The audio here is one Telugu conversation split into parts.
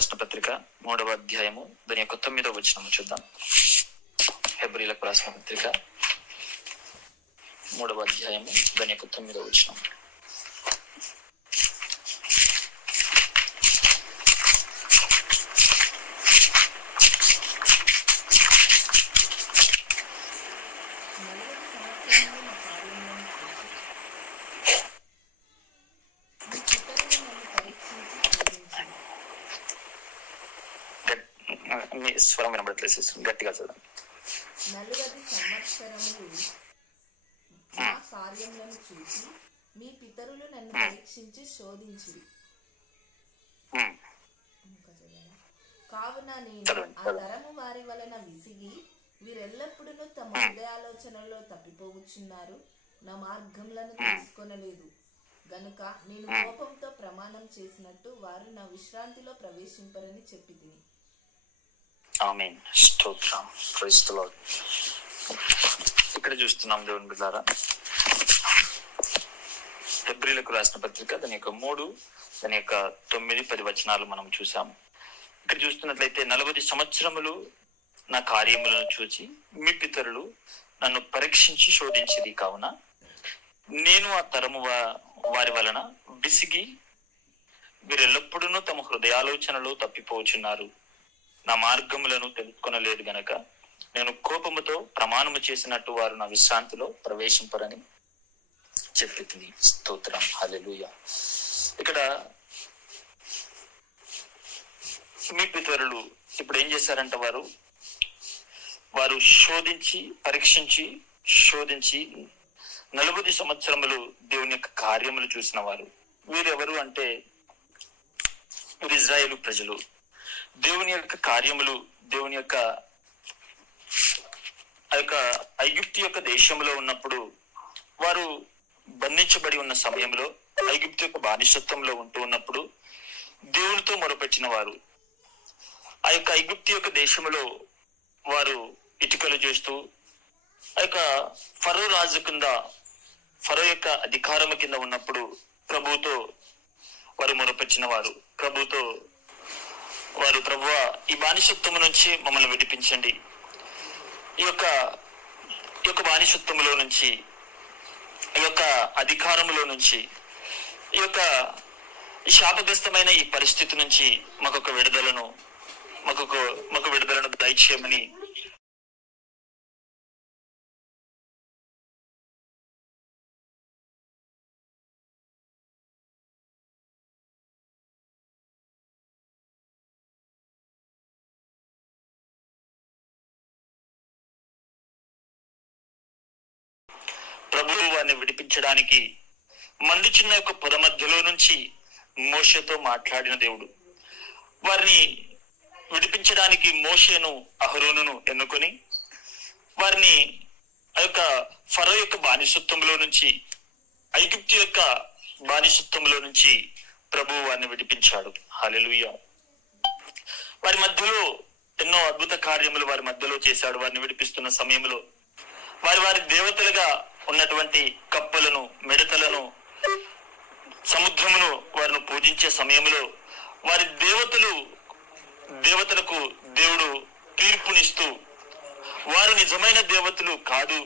రాసిన పత్రిక 3వ అధ్యాయము దాని యొక్క 9వ వచనము చూద్దాం. హెబ్రీలకు రాసిన పత్రిక 3వ అధ్యాయము దాని యొక్క 9వ వచనం. మీ స్వరం వినబడట్లేదు, గట్టిగా చూడండి. 40 సంవత్సరములు నా కార్యములను చూసి మీ పితరులు నన్ను పరీక్షించి శోధించిరి. కావున నేను ఆ తరము వారి వలన విసిగి వీరెల్లప్పుడూ తమ హృదయాలోచనలో తప్పిపోవచ్చున్నారు, నా మార్గములను తెలుసుకొనలేదు గనుక నేను కోపంతో ప్రమాణం చేసినట్టు వారు నా విశ్రాంతిలో ప్రవేశింపరని చెప్పి తిని. ఆమేన్. స్తోత్రం. Praise the Lord. ఇక్కడ చూస్తున్నాం దేవుని బిడ్డలారా, హెబ్రీలకు రాసిన పత్రిక దాని యొక్క 3, దాని యొక్క 9, 10 వచనాలు మనం చూసాము. ఇక్కడ చూస్తున్నట్లయితే 40 సంవత్సరములు నా కార్యములను చూచి మీ పితరులు నన్ను పరీక్షించి శోధించిరి, కావున నేను ఆ తరము వారి వలన విసిగి వీరెల్లప్పుడూ తమ హృదయాలోచనలో తప్పిపోచున్నారు, నా మార్గములను తెలుసుకొనలేదు గనక నేను కోపముతో ప్రమాణము చేసినట్టు వారు నా విశ్రాంతిలో ప్రవేశింపరని చెప్పింది. స్తోత్రం. హల్లెలూయా. ఇక్కడ మీ పితరులు ఇప్పుడు ఏం చేశారంట, వారు పరీక్షించి శోధించి 40 సంవత్సరములు దేవుని యొక్క కార్యములు చూసిన వారు. వీరెవరు అంటే వీరు ఇజ్రాయేలు ప్రజలు. దేవుని యొక్క కార్యములు, దేవుని యొక్క ఐగుప్తు యొక్క దేశంలో ఉన్నప్పుడు వారు బంధించబడి ఉన్న సమయంలో, ఐగుప్తు యొక్క బానిసత్వంలో ఉంటూ ఉన్నప్పుడు దేవునితో మొరపెట్టిన వారు. ఆ యొక్క ఐగుప్తు యొక్క దేశంలో వారు ఇటుకలు చేస్తూ ఆ యొక్క ఫరో రాజు కింద, ఫరో యొక్క అధికారము కింద ఉన్నప్పుడు ప్రభువుతో వారు మొరపెట్టిన వారు. ప్రభువుతో వారు, ప్రభువా ఈ బానిసత్వము నుంచి మమ్మల్ని విడిపించండి, ఈ యొక్క బానిసత్వములో నుంచి, ఈ యొక్క అధికారములో నుంచి, ఈ యొక్క శాపగ్రస్తమైన ఈ పరిస్థితి నుంచి మాకు విడుదలను దయచేయమని ప్రభువు వారిని విడిపించడానికి మండుచున్న యొక్క పొద మధ్యలో నుంచి మోషేతో మాట్లాడిన దేవుడు. వారిని విడిపించడానికి మోషేను, అహరోనును ఎన్నుకొని వారిని ఆ యొక్క ఫరో యొక్క బానిసత్వంలో నుంచి, ఐగుప్తు యొక్క బానిసత్వంలో నుంచి ప్రభువు వారిని విడిపించాడు. హల్లెలూయా. వారి మధ్యలో ఎన్నో అద్భుత కార్యములు వారి మధ్యలో చేశాడు. వారిని విడిపిస్తున్న సమయంలో వారి దేవతలుగా ఉన్నటువంటి కప్పలను, మిడతలను, సముద్రమును వారిని పూజించే సమయంలో వారి దేవతలకు దేవుడు తీర్పునిస్తూ వారు నిజమైన దేవతలు కాదు,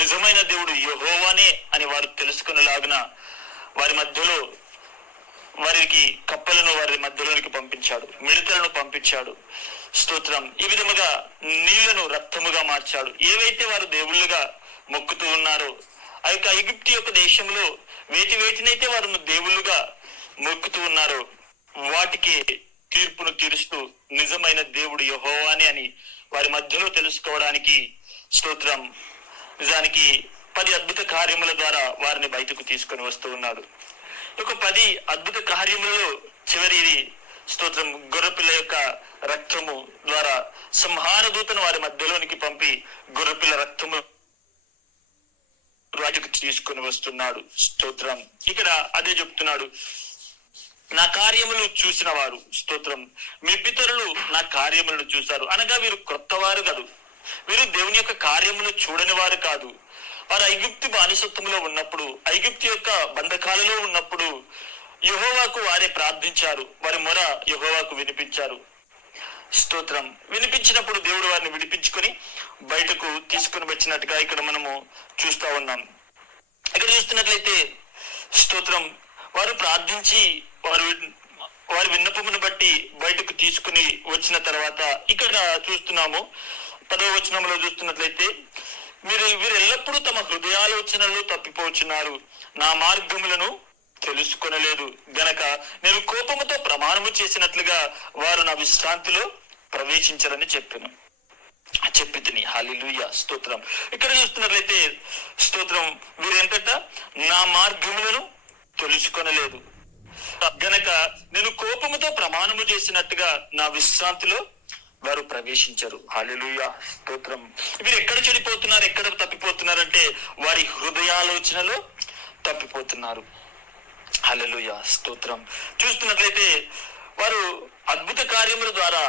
నిజమైన దేవుడు యెహోవానే అని వారు తెలుసుకునేలాగున వారి మధ్యలో వారికి కప్పలను వారి మధ్యలోనికి పంపించాడు, మిడతలను పంపించాడు. స్తోత్రం. ఈ విధముగా నీళ్లను రక్తముగా మార్చాడు. ఏవైతే వారు దేవుళ్ళుగా మొక్కుతూ ఉన్నారో ఆ యొక్క ఐగుప్తు యొక్క దేశంలో వేటినైతే వారు దేవుళ్ళుగా మొక్కుతూ ఉన్నారో వాటికి తీర్పును తీరుస్తూ నిజమైన దేవుడు యెహోవానే అని వారి మధ్యలో తెలుసుకోవడానికి, స్తోత్రం, నిజానికి 10 అద్భుత కార్యముల ద్వారా వారిని బయటకు తీసుకొని వస్తూ ఉన్నాడు. ఒక 10 అద్భుత కార్యములలో చివరిది, స్తోత్రం, గొర్రెపిల్ల యొక్క రక్తము ద్వారా సంహార దూతను వారి మధ్యలోనికి పంపి గొర్రెపిల్ల రక్తము రాజుకు తీసుకొని వస్తున్నాడు. స్తోత్రం. ఇక్కడ అదే చెప్తున్నాడు, నా కార్యములు చూసిన వారు, స్తోత్రం, మీ పితరులు నా కార్యములను చూశారు. అనగా వీరు క్రొత్త వారు కాదు, వీరు దేవుని యొక్క కార్యములు చూడని వారు కాదు. వారు ఐగుప్తు బానిసత్వంలో ఉన్నప్పుడు, ఐగుప్తు యొక్క బంధకాలలో ఉన్నప్పుడు యెహోవాకు వారే ప్రార్థించారు. వారి మొర యెహోవాకు వినిపించారు. స్తోత్రం. వినిపించినప్పుడు దేవుడు వారిని విడిపించుకొని బయటకు తీసుకుని వచ్చినట్టుగా ఇక్కడ మనము చూస్తా ఉన్నాం. ఇక్కడ చూస్తున్నట్లయితే స్తోత్రం, వారు ప్రార్థించి వారి విన్నపమును బట్టి బయటకు తీసుకుని వచ్చిన తర్వాత ఇక్కడ చూస్తున్నాము 10వ వచనంలో చూస్తున్నట్లయితే, వీరు ఎల్లప్పుడూ తమ హృదయాలోచనలు తప్పిపోచున్నారు, నా మార్గములను తెలుసుకొనలేదు గనక నేను కోపముతో ప్రమాణము చేసినట్లుగా వారు నా విశ్రాంతిలో ప్రవేశించరని చెప్పి తిని. హల్లెలూయా, స్తోత్రం. ఇక్కడ చూస్తున్నట్లయితే స్తోత్రం, వీరేంటట నా మార్గములను తెలుసుకొనలేదు గనక నేను కోపముతో ప్రమాణము చేసినట్టుగా నా విశ్రాంతిలో వారు ప్రవేశించరు. హల్లెలూయా, స్తోత్రం. వీరు ఎక్కడ చెడిపోతున్నారు, ఎక్కడ తప్పిపోతున్నారంటే వారి హృదయాలోచనలో తప్పిపోతున్నారు. హల్లెలూయా, స్తోత్రం. చూస్తున్నట్లయితే వారు అద్భుత కార్యముల ద్వారా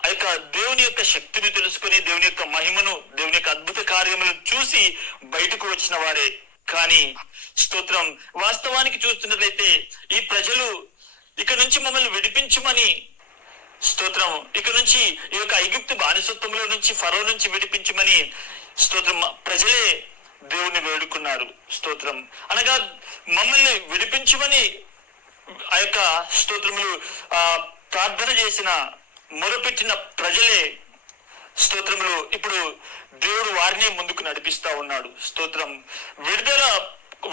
ఆ యొక్క దేవుని యొక్క శక్తిని తెలుసుకొని దేవుని యొక్క మహిమను, దేవుని యొక్క అద్భుత కార్యములను చూసి బయటకు వచ్చిన వారే. కానీ స్తోత్రం, వాస్తవానికి చూస్తున్నట్లయితే ఈ ప్రజలు ఇక్కడ నుంచి మమ్మల్ని విడిపించమని, స్తోత్రం, ఇక్కడ నుంచి ఈ యొక్క ఐగుప్తు బానిసత్వంలో నుంచి, ఫరో నుంచి విడిపించమని స్తోత్రం ప్రజలే దేవుని వేడుకున్నారు. స్తోత్రం అనగా మమ్మల్ని విడిపించమని ఆ యొక్క స్తోత్రములు ప్రార్థన చేసిన, మొరపెట్టిన ప్రజలే స్తోత్రములు ఇప్పుడు దేవుడు వారిని ముందుకు నడిపిస్తా ఉన్నాడు. స్తోత్రం.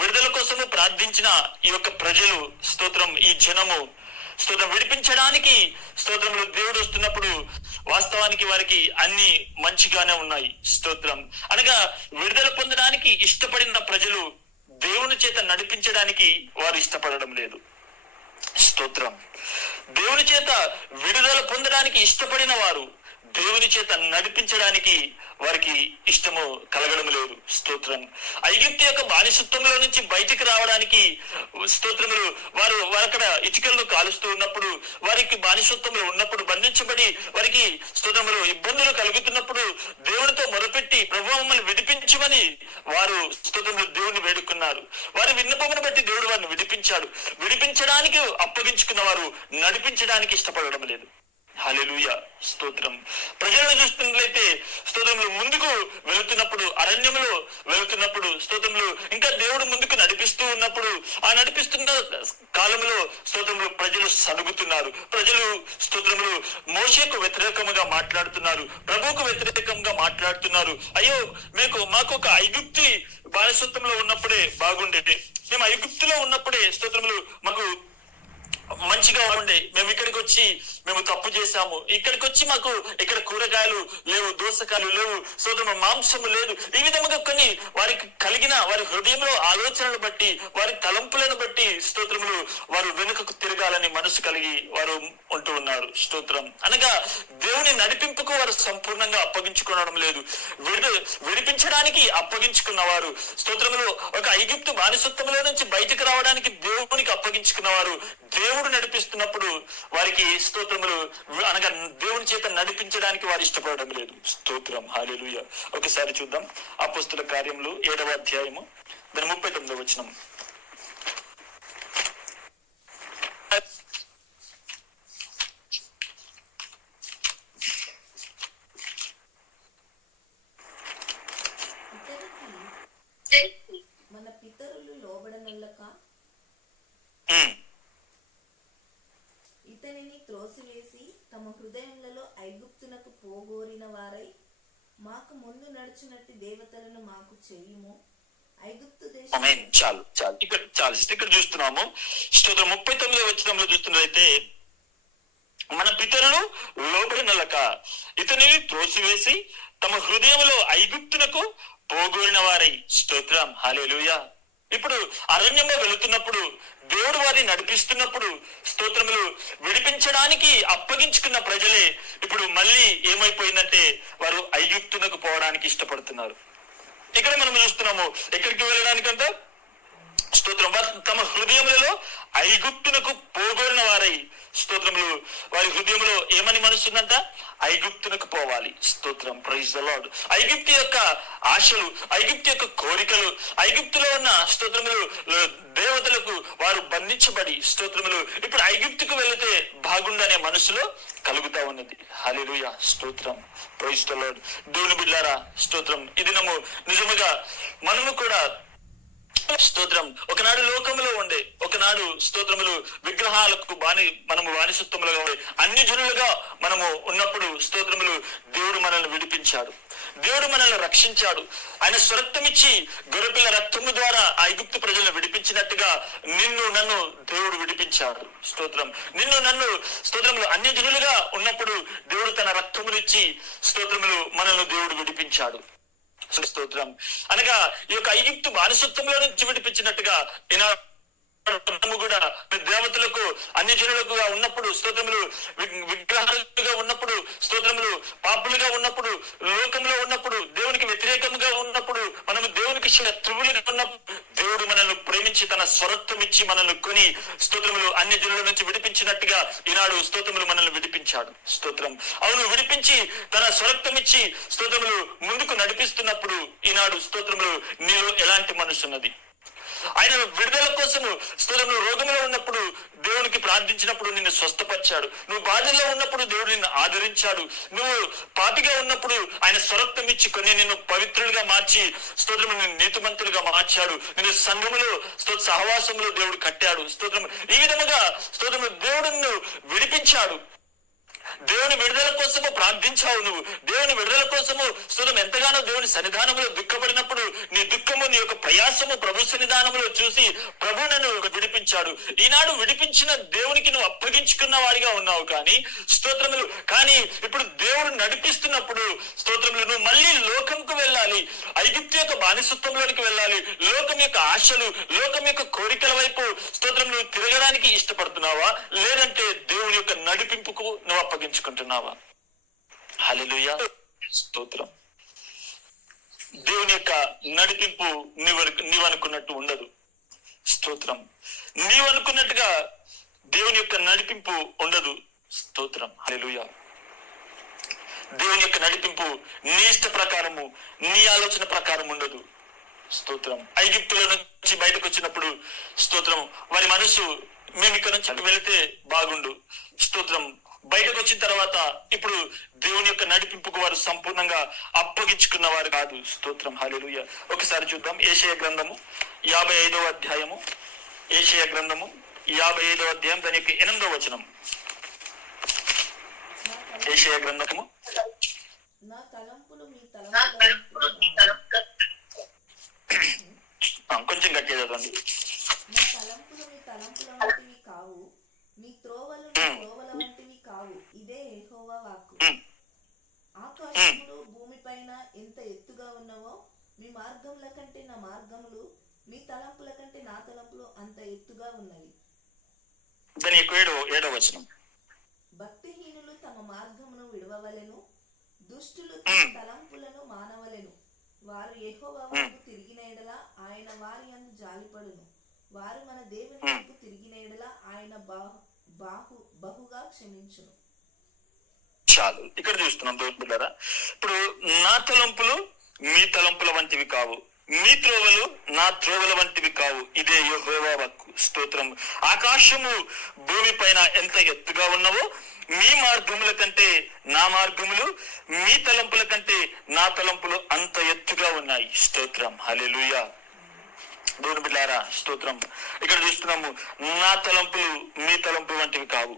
విడుదల కోసము ప్రార్థించిన ఈ యొక్క ప్రజలు, స్తోత్రం, ఈ జనము స్తోత్రం విడిపించడానికి స్తోత్రములు దేవుడు వస్తున్నప్పుడు వాస్తవానికి వారికి అన్ని మంచిగానే ఉన్నాయి. స్తోత్రం అనగా విడుదల పొందడానికి ఇష్టపడిన ప్రజలు దేవుని చేత నడిపించడానికి వారు ఇష్టపడడం లేదు. స్తోత్రం. దేవుని చేత విడుదల పొందడానికి ఇష్టపడిన వారు దేవుని చేత నడిపించడానికి వారికి ఇష్టము కలగడం లేదు. స్తోత్రం. ఐగుప్తు యొక్క బానిసత్వంలో నుంచి బయటికి రావడానికి స్తోత్రములు వారు అక్కడ ఇటుకలను కాలుస్తూ ఉన్నప్పుడు, వారికి బానిసత్వంలో ఉన్నప్పుడు, బంధించబడి వారికి స్తోత్రములు ఇబ్బందులు కలుగుతున్నప్పుడు దేవునితో మొరపెట్టి ప్రభువా మమ్మల్ని విడిపించమని వారు స్తోత్రములు దేవుని వేడుకున్నారు. వారి విన్నపమును బట్టి దేవుడు వారిని విడిపించాడు. విడిపించడానికి అప్పగించుకున్న వారు నడిపించడానికి ఇష్టపడడం లేదు. హల్లెలూయా, స్తోత్రం. ప్రజలను చూస్తున్నట్లయితే స్తోత్రములు ముందుకు వెళుతున్నప్పుడు, అరణ్యములో వెళుతున్నప్పుడు స్తోత్రములు ఇంకా దేవుడు ముందుకు నడిపిస్తూ ఉన్నప్పుడు, ఆ నడిపిస్తున్న కాలంలో స్తోత్రములు ప్రజలు సనుగుతున్నారు. ప్రజలు స్తోత్రములు మోషేకు వ్యతిరేకంగా మాట్లాడుతున్నారు, ప్రభువుకు వ్యతిరేకంగా మాట్లాడుతున్నారు. అయ్యో మాకు ఒక ఐగుప్తి బానిసత్వంలో ఉన్నప్పుడే బాగుండేది, మేము ఐగుప్తులో ఉన్నప్పుడే స్తోత్రములు మాకు మంచిగా ఉండే, మేము ఇక్కడికి వచ్చి మేము తప్పు చేశాము, ఇక్కడికి వచ్చి మాకు ఇక్కడ కూరగాయలు లేవు, దోసకాయలు లేవు, స్తోత్రము మాంసము లేదు. ఈ విధముగా కొన్ని వారికి కలిగిన వారి హృదయంలో ఆలోచనలు బట్టి, వారి తలంపులను బట్టి స్తోత్రములు వారు వెనుకకు తిరగాలని మనసు కలిగి వారు ఉంటూ ఉన్నారు. స్తోత్రం అనగా దేవుని నడిపింపుకు వారు సంపూర్ణంగా అప్పగించుకోవడం లేదు. విడిపించడానికి అప్పగించుకున్న వారు స్తోత్రములు ఒక ఐగుప్తు బానిసత్వంలో నుంచి బయటకు రావడానికి దేవునికి అప్పగించుకున్న వారు దేవుడు నడిపిస్తున్నప్పుడు వారికి స్తోత్రములు అనగా దేవుని చేత నడిపించడానికి వారు ఇష్టపడడం లేదు. స్తోత్రం. హల్లెలూయా. ఒకసారి చూద్దాం అపోస్తుల కార్యములు 7వ అధ్యాయము దాని 39వ వచనం. మన పితరులు లోబడనల్లక ఇతనిని త్రోసివేసి తమ హృదయములలో ఐగుప్తునకు పోగోరిన వారై మాకు ముందు నడుచునట్టి దేవతలను మాకు చేయుము. ఐగుప్తు దేశం చాలు ఇక్కడ చూస్తున్నాము. స్తోత్రం 39వ వచనంలో చూస్తున్నట్లయితే మన పితరులు లోబడినలక ఇతనిని త్రోసివేసి తమ హృదయములో ఐగుప్తునకు పోగోరిన వారై. స్తోత్రం. హల్లెలూయా. ఇప్పుడు అరణ్యంలో వెళుతున్నప్పుడు దేవుడు వారిని నడిపిస్తున్నప్పుడు స్తోత్రములు విడిపించడానికి అప్పగించుకున్న ప్రజలే ఇప్పుడు మళ్ళీ ఏమైపోయిందంటే వారు ఐగుప్తునకు పోవడానికి ఇష్టపడుతున్నారు. ఇక్కడ మనం చూస్తున్నాము ఎక్కడికి వెళ్ళడానికంట స్తోత్రం తమ హృదయములలో ఐగుప్తునకు పోగొరిన వారై స్తోత్రములు వారి హృదయంలో ఏమని మనసుందంట? ఐగుప్తునకు పోవాలి. స్తోత్రం, ప్రైజ్ ద లార్డ్. ఐగుప్తు యొక్క ఆశలు, ఐగుప్తు యొక్క కోరికలు, ఐగుప్తులో ఉన్న స్తోత్రములు దేవతలకు వారు బంధించబడి స్తోత్రములు ఇప్పుడు ఐగుప్తుకు వెళితే బాగుండనే మనసులో కలుగుతా ఉన్నది. హల్లెలూయా, స్తోత్రం, ప్రైజ్ ద లార్డ్. దేవుని బిడ్డలారా, స్తోత్రం. ఈ దినము నిజముగా మనము కూడా స్తోత్రం ఒకనాడు లోకములో ఉండే, ఒకనాడు స్తోత్రములు విగ్రహాలకు మనము బానిసత్వములుగా ఉండే అన్ని జనులుగా మనము ఉన్నప్పుడు స్తోత్రములు దేవుడు మనల్ని విడిపించాడు, దేవుడు మనల్ని రక్షించాడు. ఆయన స్వరక్తమిచ్చి గొర్రెపిల్ల రక్తము ద్వారా ఆ ఐగుప్తు ప్రజలను విడిపించినట్టుగా నిన్ను నన్ను దేవుడు విడిపించాడు. స్తోత్రం. నిన్ను నన్ను స్తోత్రములు అన్ని జనులుగా ఉన్నప్పుడు దేవుడు తన రక్తమునిచ్చి స్తోత్రములు మనల్ని దేవుడు విడిపించాడు. స్తోత్రం. అనగా ఈ యొక్క ఐగుప్తు బానిసత్వంలో నుంచి విడిపించినట్టుగా మనము కూడా దేవతలకు అన్ని జనులుగా ఉన్నప్పుడు స్తోత్రములు విగ్రహాలుగా ఉన్నప్పుడు స్తోత్రములు పాపులుగా ఉన్నప్పుడు లోకంలో ఉన్నప్పుడు దేవునికి వ్యతిరేకముగా ఉన్నప్పుడు మనము దేవునికి శత్రువులుగా ఉన్నప్పుడు దేవుడు మనల్ని ప్రేమించి తన స్వరత్వం ఇచ్చి మనల్ని కొని స్తోత్రములు అన్ని జనుల నుంచి విడిపించినట్టుగా ఈనాడు స్తోత్రములు మనల్ని విడిపించాడు. స్తోత్రం. అవును, విడిపించి తన స్వరత్వం ఇచ్చి స్తోత్రములు ముందుకు నడిపిస్తున్నప్పుడు ఈనాడు స్తోత్రములు నీలో ఎలాంటి మనసు ఉన్నది? ఆయన విడుదల కోసము స్తోత్రములు రోగంలో ఉన్నప్పుడు దేవునికి ప్రార్థించినప్పుడు నిన్ను స్వస్థపరిచాడు. నువ్వు బాధల్లో ఉన్నప్పుడు దేవుడు నిన్ను ఆదరించాడు. నువ్వు పాపిగా ఉన్నప్పుడు ఆయన స్వరక్తం ఇచ్చి కొన్ని నిన్ను పవిత్రులుగా మార్చి స్తోత్రము నిన్ను నీతిమంతులుగా మార్చాడు. నిన్ను సంఘములో సహవాసంలో దేవుడు కట్టాడు. స్తోత్రము. ఈ విధముగా స్తోత్రము దేవుడు నిన్ను విడిపించాడు. దేవుని విడుదల కోసము ప్రార్థించావు. నువ్వు దేవుని విడుదల కోసము స్తోత్రం ఎంతగానో దేవుని సన్నిధానంలో దుఃఖపడినప్పుడు నీ దుఃఖము, నీ యొక్క ప్రయాసము ప్రభు సన్నిధానంలో చూసి ప్రభు నన్ను విడిపించాడు. ఈనాడు విడిపించిన దేవునికి నువ్వు అప్పగించుకున్న వాడిగా ఉన్నావు. కానీ ఇప్పుడు దేవుడు నడిపిస్తున్నప్పుడు స్తోత్రములు నువ్వు మళ్ళీ లోకంకు వెళ్ళాలి, ఐగుప్తు యొక్క బానిసత్వంలోనికి వెళ్ళాలి. లోకం యొక్క ఆశలు, లోకం యొక్క కోరికల వైపు స్తోత్రం నువ్వు తిరగడానికి ఇష్టపడుతున్నావా, లేదంటే దేవుని యొక్క నడిపింపుకు నువ్వు అప్పగించుకుంటున్నావా? హల్లెలూయా, స్తోత్రం. దేవుని యొక్క నడిపింపు నీవు అనుకున్నట్టు ఉండదు. స్తోత్రం. నీవు అనుకున్నట్టుగా దేవుని యొక్క నడిపింపు ఉండదు. స్తోత్రం. హల్లెలూయా. దేవుని యొక్క నడిపింపు నీ ఇష్ట ప్రకారము, నీ ఆలోచన ప్రకారం ఉండదు. స్తోత్రం. ఐగుప్తుల నుంచి బయటకు వచ్చినప్పుడు స్తోత్రం వారి మనసు మేము ఇక్కడ నుంచి వెళితే బాగుండు. స్తోత్రం. బయటకు వచ్చిన తర్వాత ఇప్పుడు దేవుని యొక్క నడిపింపుకు వారు సంపూర్ణంగా అప్పగించుకున్న వారు కాదు. స్తోత్రం. హల్లెలూయా. ఒకసారి చూద్దాం. యెషయా గ్రంథము 55వ అధ్యాయము, యెషయా గ్రంథము 55వ అధ్యాయం దాని యొక్క 8వ వచనం. యెషయా గ్రంథము కొంచెం గట్టిగా చదవండి. నా తలంపులు మీ తలంపుల వంటివి కావు, మీ త్రోవలు మీ త్రోవల వంటివి కావు. ఇదే యెహోవా వాక్కు. ఆకాశములు భూమిపైన ఎంత ఎత్తుగా ఉన్నవో మీ మార్గముల కంటే నా మార్గములు, మీ తలంపుల కంటే నా తలంపులు అంత ఎత్తుగా ఉన్నవి. దాని యొక్క 7వ వచనం. భక్తిహీనులు తమ మార్గమును విడవవలెను, దుష్టులు తమ తలంపులను మానవలెను. వారు యెహోవా వైపు తిరిగిన యెడల ఆయన వారి యందు జాలిపడును. వారు మన దేవుని వైపు తిరిగిన యెడల ఆయన బహుగా క్షమించును. చాలు. ఇక్కడ చూస్తున్నాం దోస్తులారా. ఇప్పుడు నా తలంపులు మీ తలంపుల వంటివి కావు, మీ త్రోవలు నా త్రోవల వంటివి కావు. ఇదే యెహోవా వాక్కు. స్తోత్రం. ఆకాశము భూమి పైన ఎంత ఎత్తుగా ఉన్నవో మీ మార్గముల కంటే నా మార్గములు, మీ తలంపుల కంటే నా తలంపులు అంత ఎత్తుగా ఉన్నాయి. స్తోత్రం. హల్లెలూయా. దేవుని బిడ్డలారా, స్తోత్రం. ఇక్కడ చూస్తున్నాము నా తలంపులు మీ తలంపులు వంటివి కావు,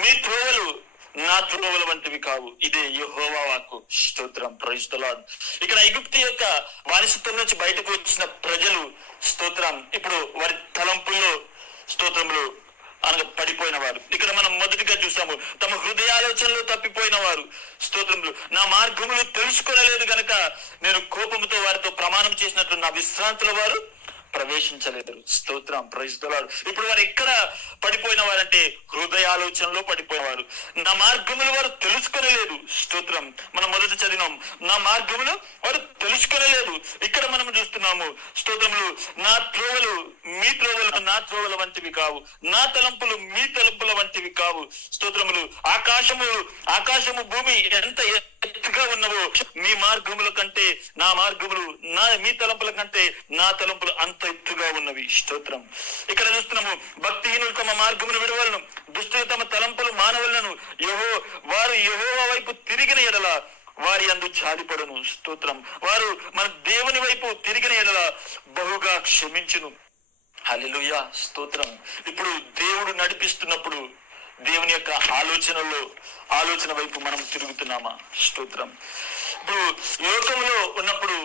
మీ త్రోవలు నా త్రోవల వంటివి కావు. ఇదే యెహోవా వాక్కు. స్తోత్రం. Praise the Lord. ఇక్కడ ఐగుప్తు యొక్క బానిసత్వం నుంచి బయటకు వచ్చిన ప్రజలు స్తోత్రం ఇప్పుడు వారి తలంపుల్లో స్తోత్రములు అనగా పడిపోయిన వారు. ఇక్కడ మనం మొదటిగా చూసాము తమ హృదయాలోచనలో తప్పిపోయిన వారు. స్తోత్రములు నా మార్గములు తెలుసుకోలేదు గనక నేను కోపముతో వారితో ప్రమాణం చేసినట్లు నా విశ్రాంతుల వారు ప్రవేశించలేదు. స్తోత్రం, ప్రైజ్ ది లార్డ్. ఇప్పుడు వారు ఎక్కడ పడిపోయిన వారంటే హృదయాలోచనలో పడిపోయేవారు. నా మార్గములు వారు తెలుసుకొనలేదు. స్తోత్రం. మనం మొదట చదివినాం, నా మార్గములు వారు తెలుసుకొనలేదు. ఇక్కడ మనం చూస్తున్నాము, స్తోత్రములు, నా త్రోవలు మీ త్రోవలు నా త్రోవల వంటివి కావు, నా తలంపులు మీ తలంపుల వంటివి కావు. స్తోత్రములు. ఆకాశము భూమి ఎంత ఎత్తుగా ఉన్నవో మీ మార్గముల కంటే నా మార్గములు, మీ తలంపుల కంటే నా తలంపులు అంత ఎత్తుగా ఉన్నవి. స్తోత్రం. ఇక్కడ చూస్తున్నాము, భక్తిహీనులు తమ మార్గమును విడవలను, దుష్టులు తమ తలంపులు మానవులను, వారు యెహోవా వైపు తిరిగిన ఎడల వారి అందు జాలిపడును. స్తోత్రం. వారు మన దేవుని వైపు తిరిగిన ఎడల బహుగా క్షమించును. హల్లెలూయా. స్తోత్రం. ఇప్పుడు దేవుడు నడిపిస్తున్నప్పుడు దేవుని యొక్క ఆలోచన వైపు మనం తిరుగుతున్నామా? స్తోత్రం. ఇప్పుడు లోకంలో ఉన్నప్పుడు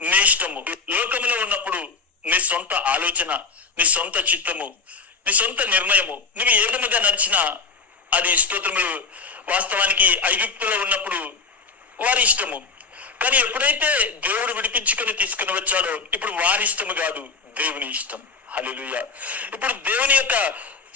నీ ఇష్టము, లోకంలో ఉన్నప్పుడు నీ సొంత ఆలోచన, నీ సొంత చిత్తము, నీ సొంత నిర్ణయము, నువ్వు ఏ విధముగా నడిచినా అది స్తోత్రములు వాస్తవానికి ఐగుప్తులో ఉన్నప్పుడు వారి ఇష్టము. కానీ ఎప్పుడైతే దేవుడు విడిపించుకొని తీసుకుని వచ్చాడో ఇప్పుడు వారి ఇష్టము కాదు, దేవుని ఇష్టం. హల్లెలూయా. ఇప్పుడు దేవుని యొక్క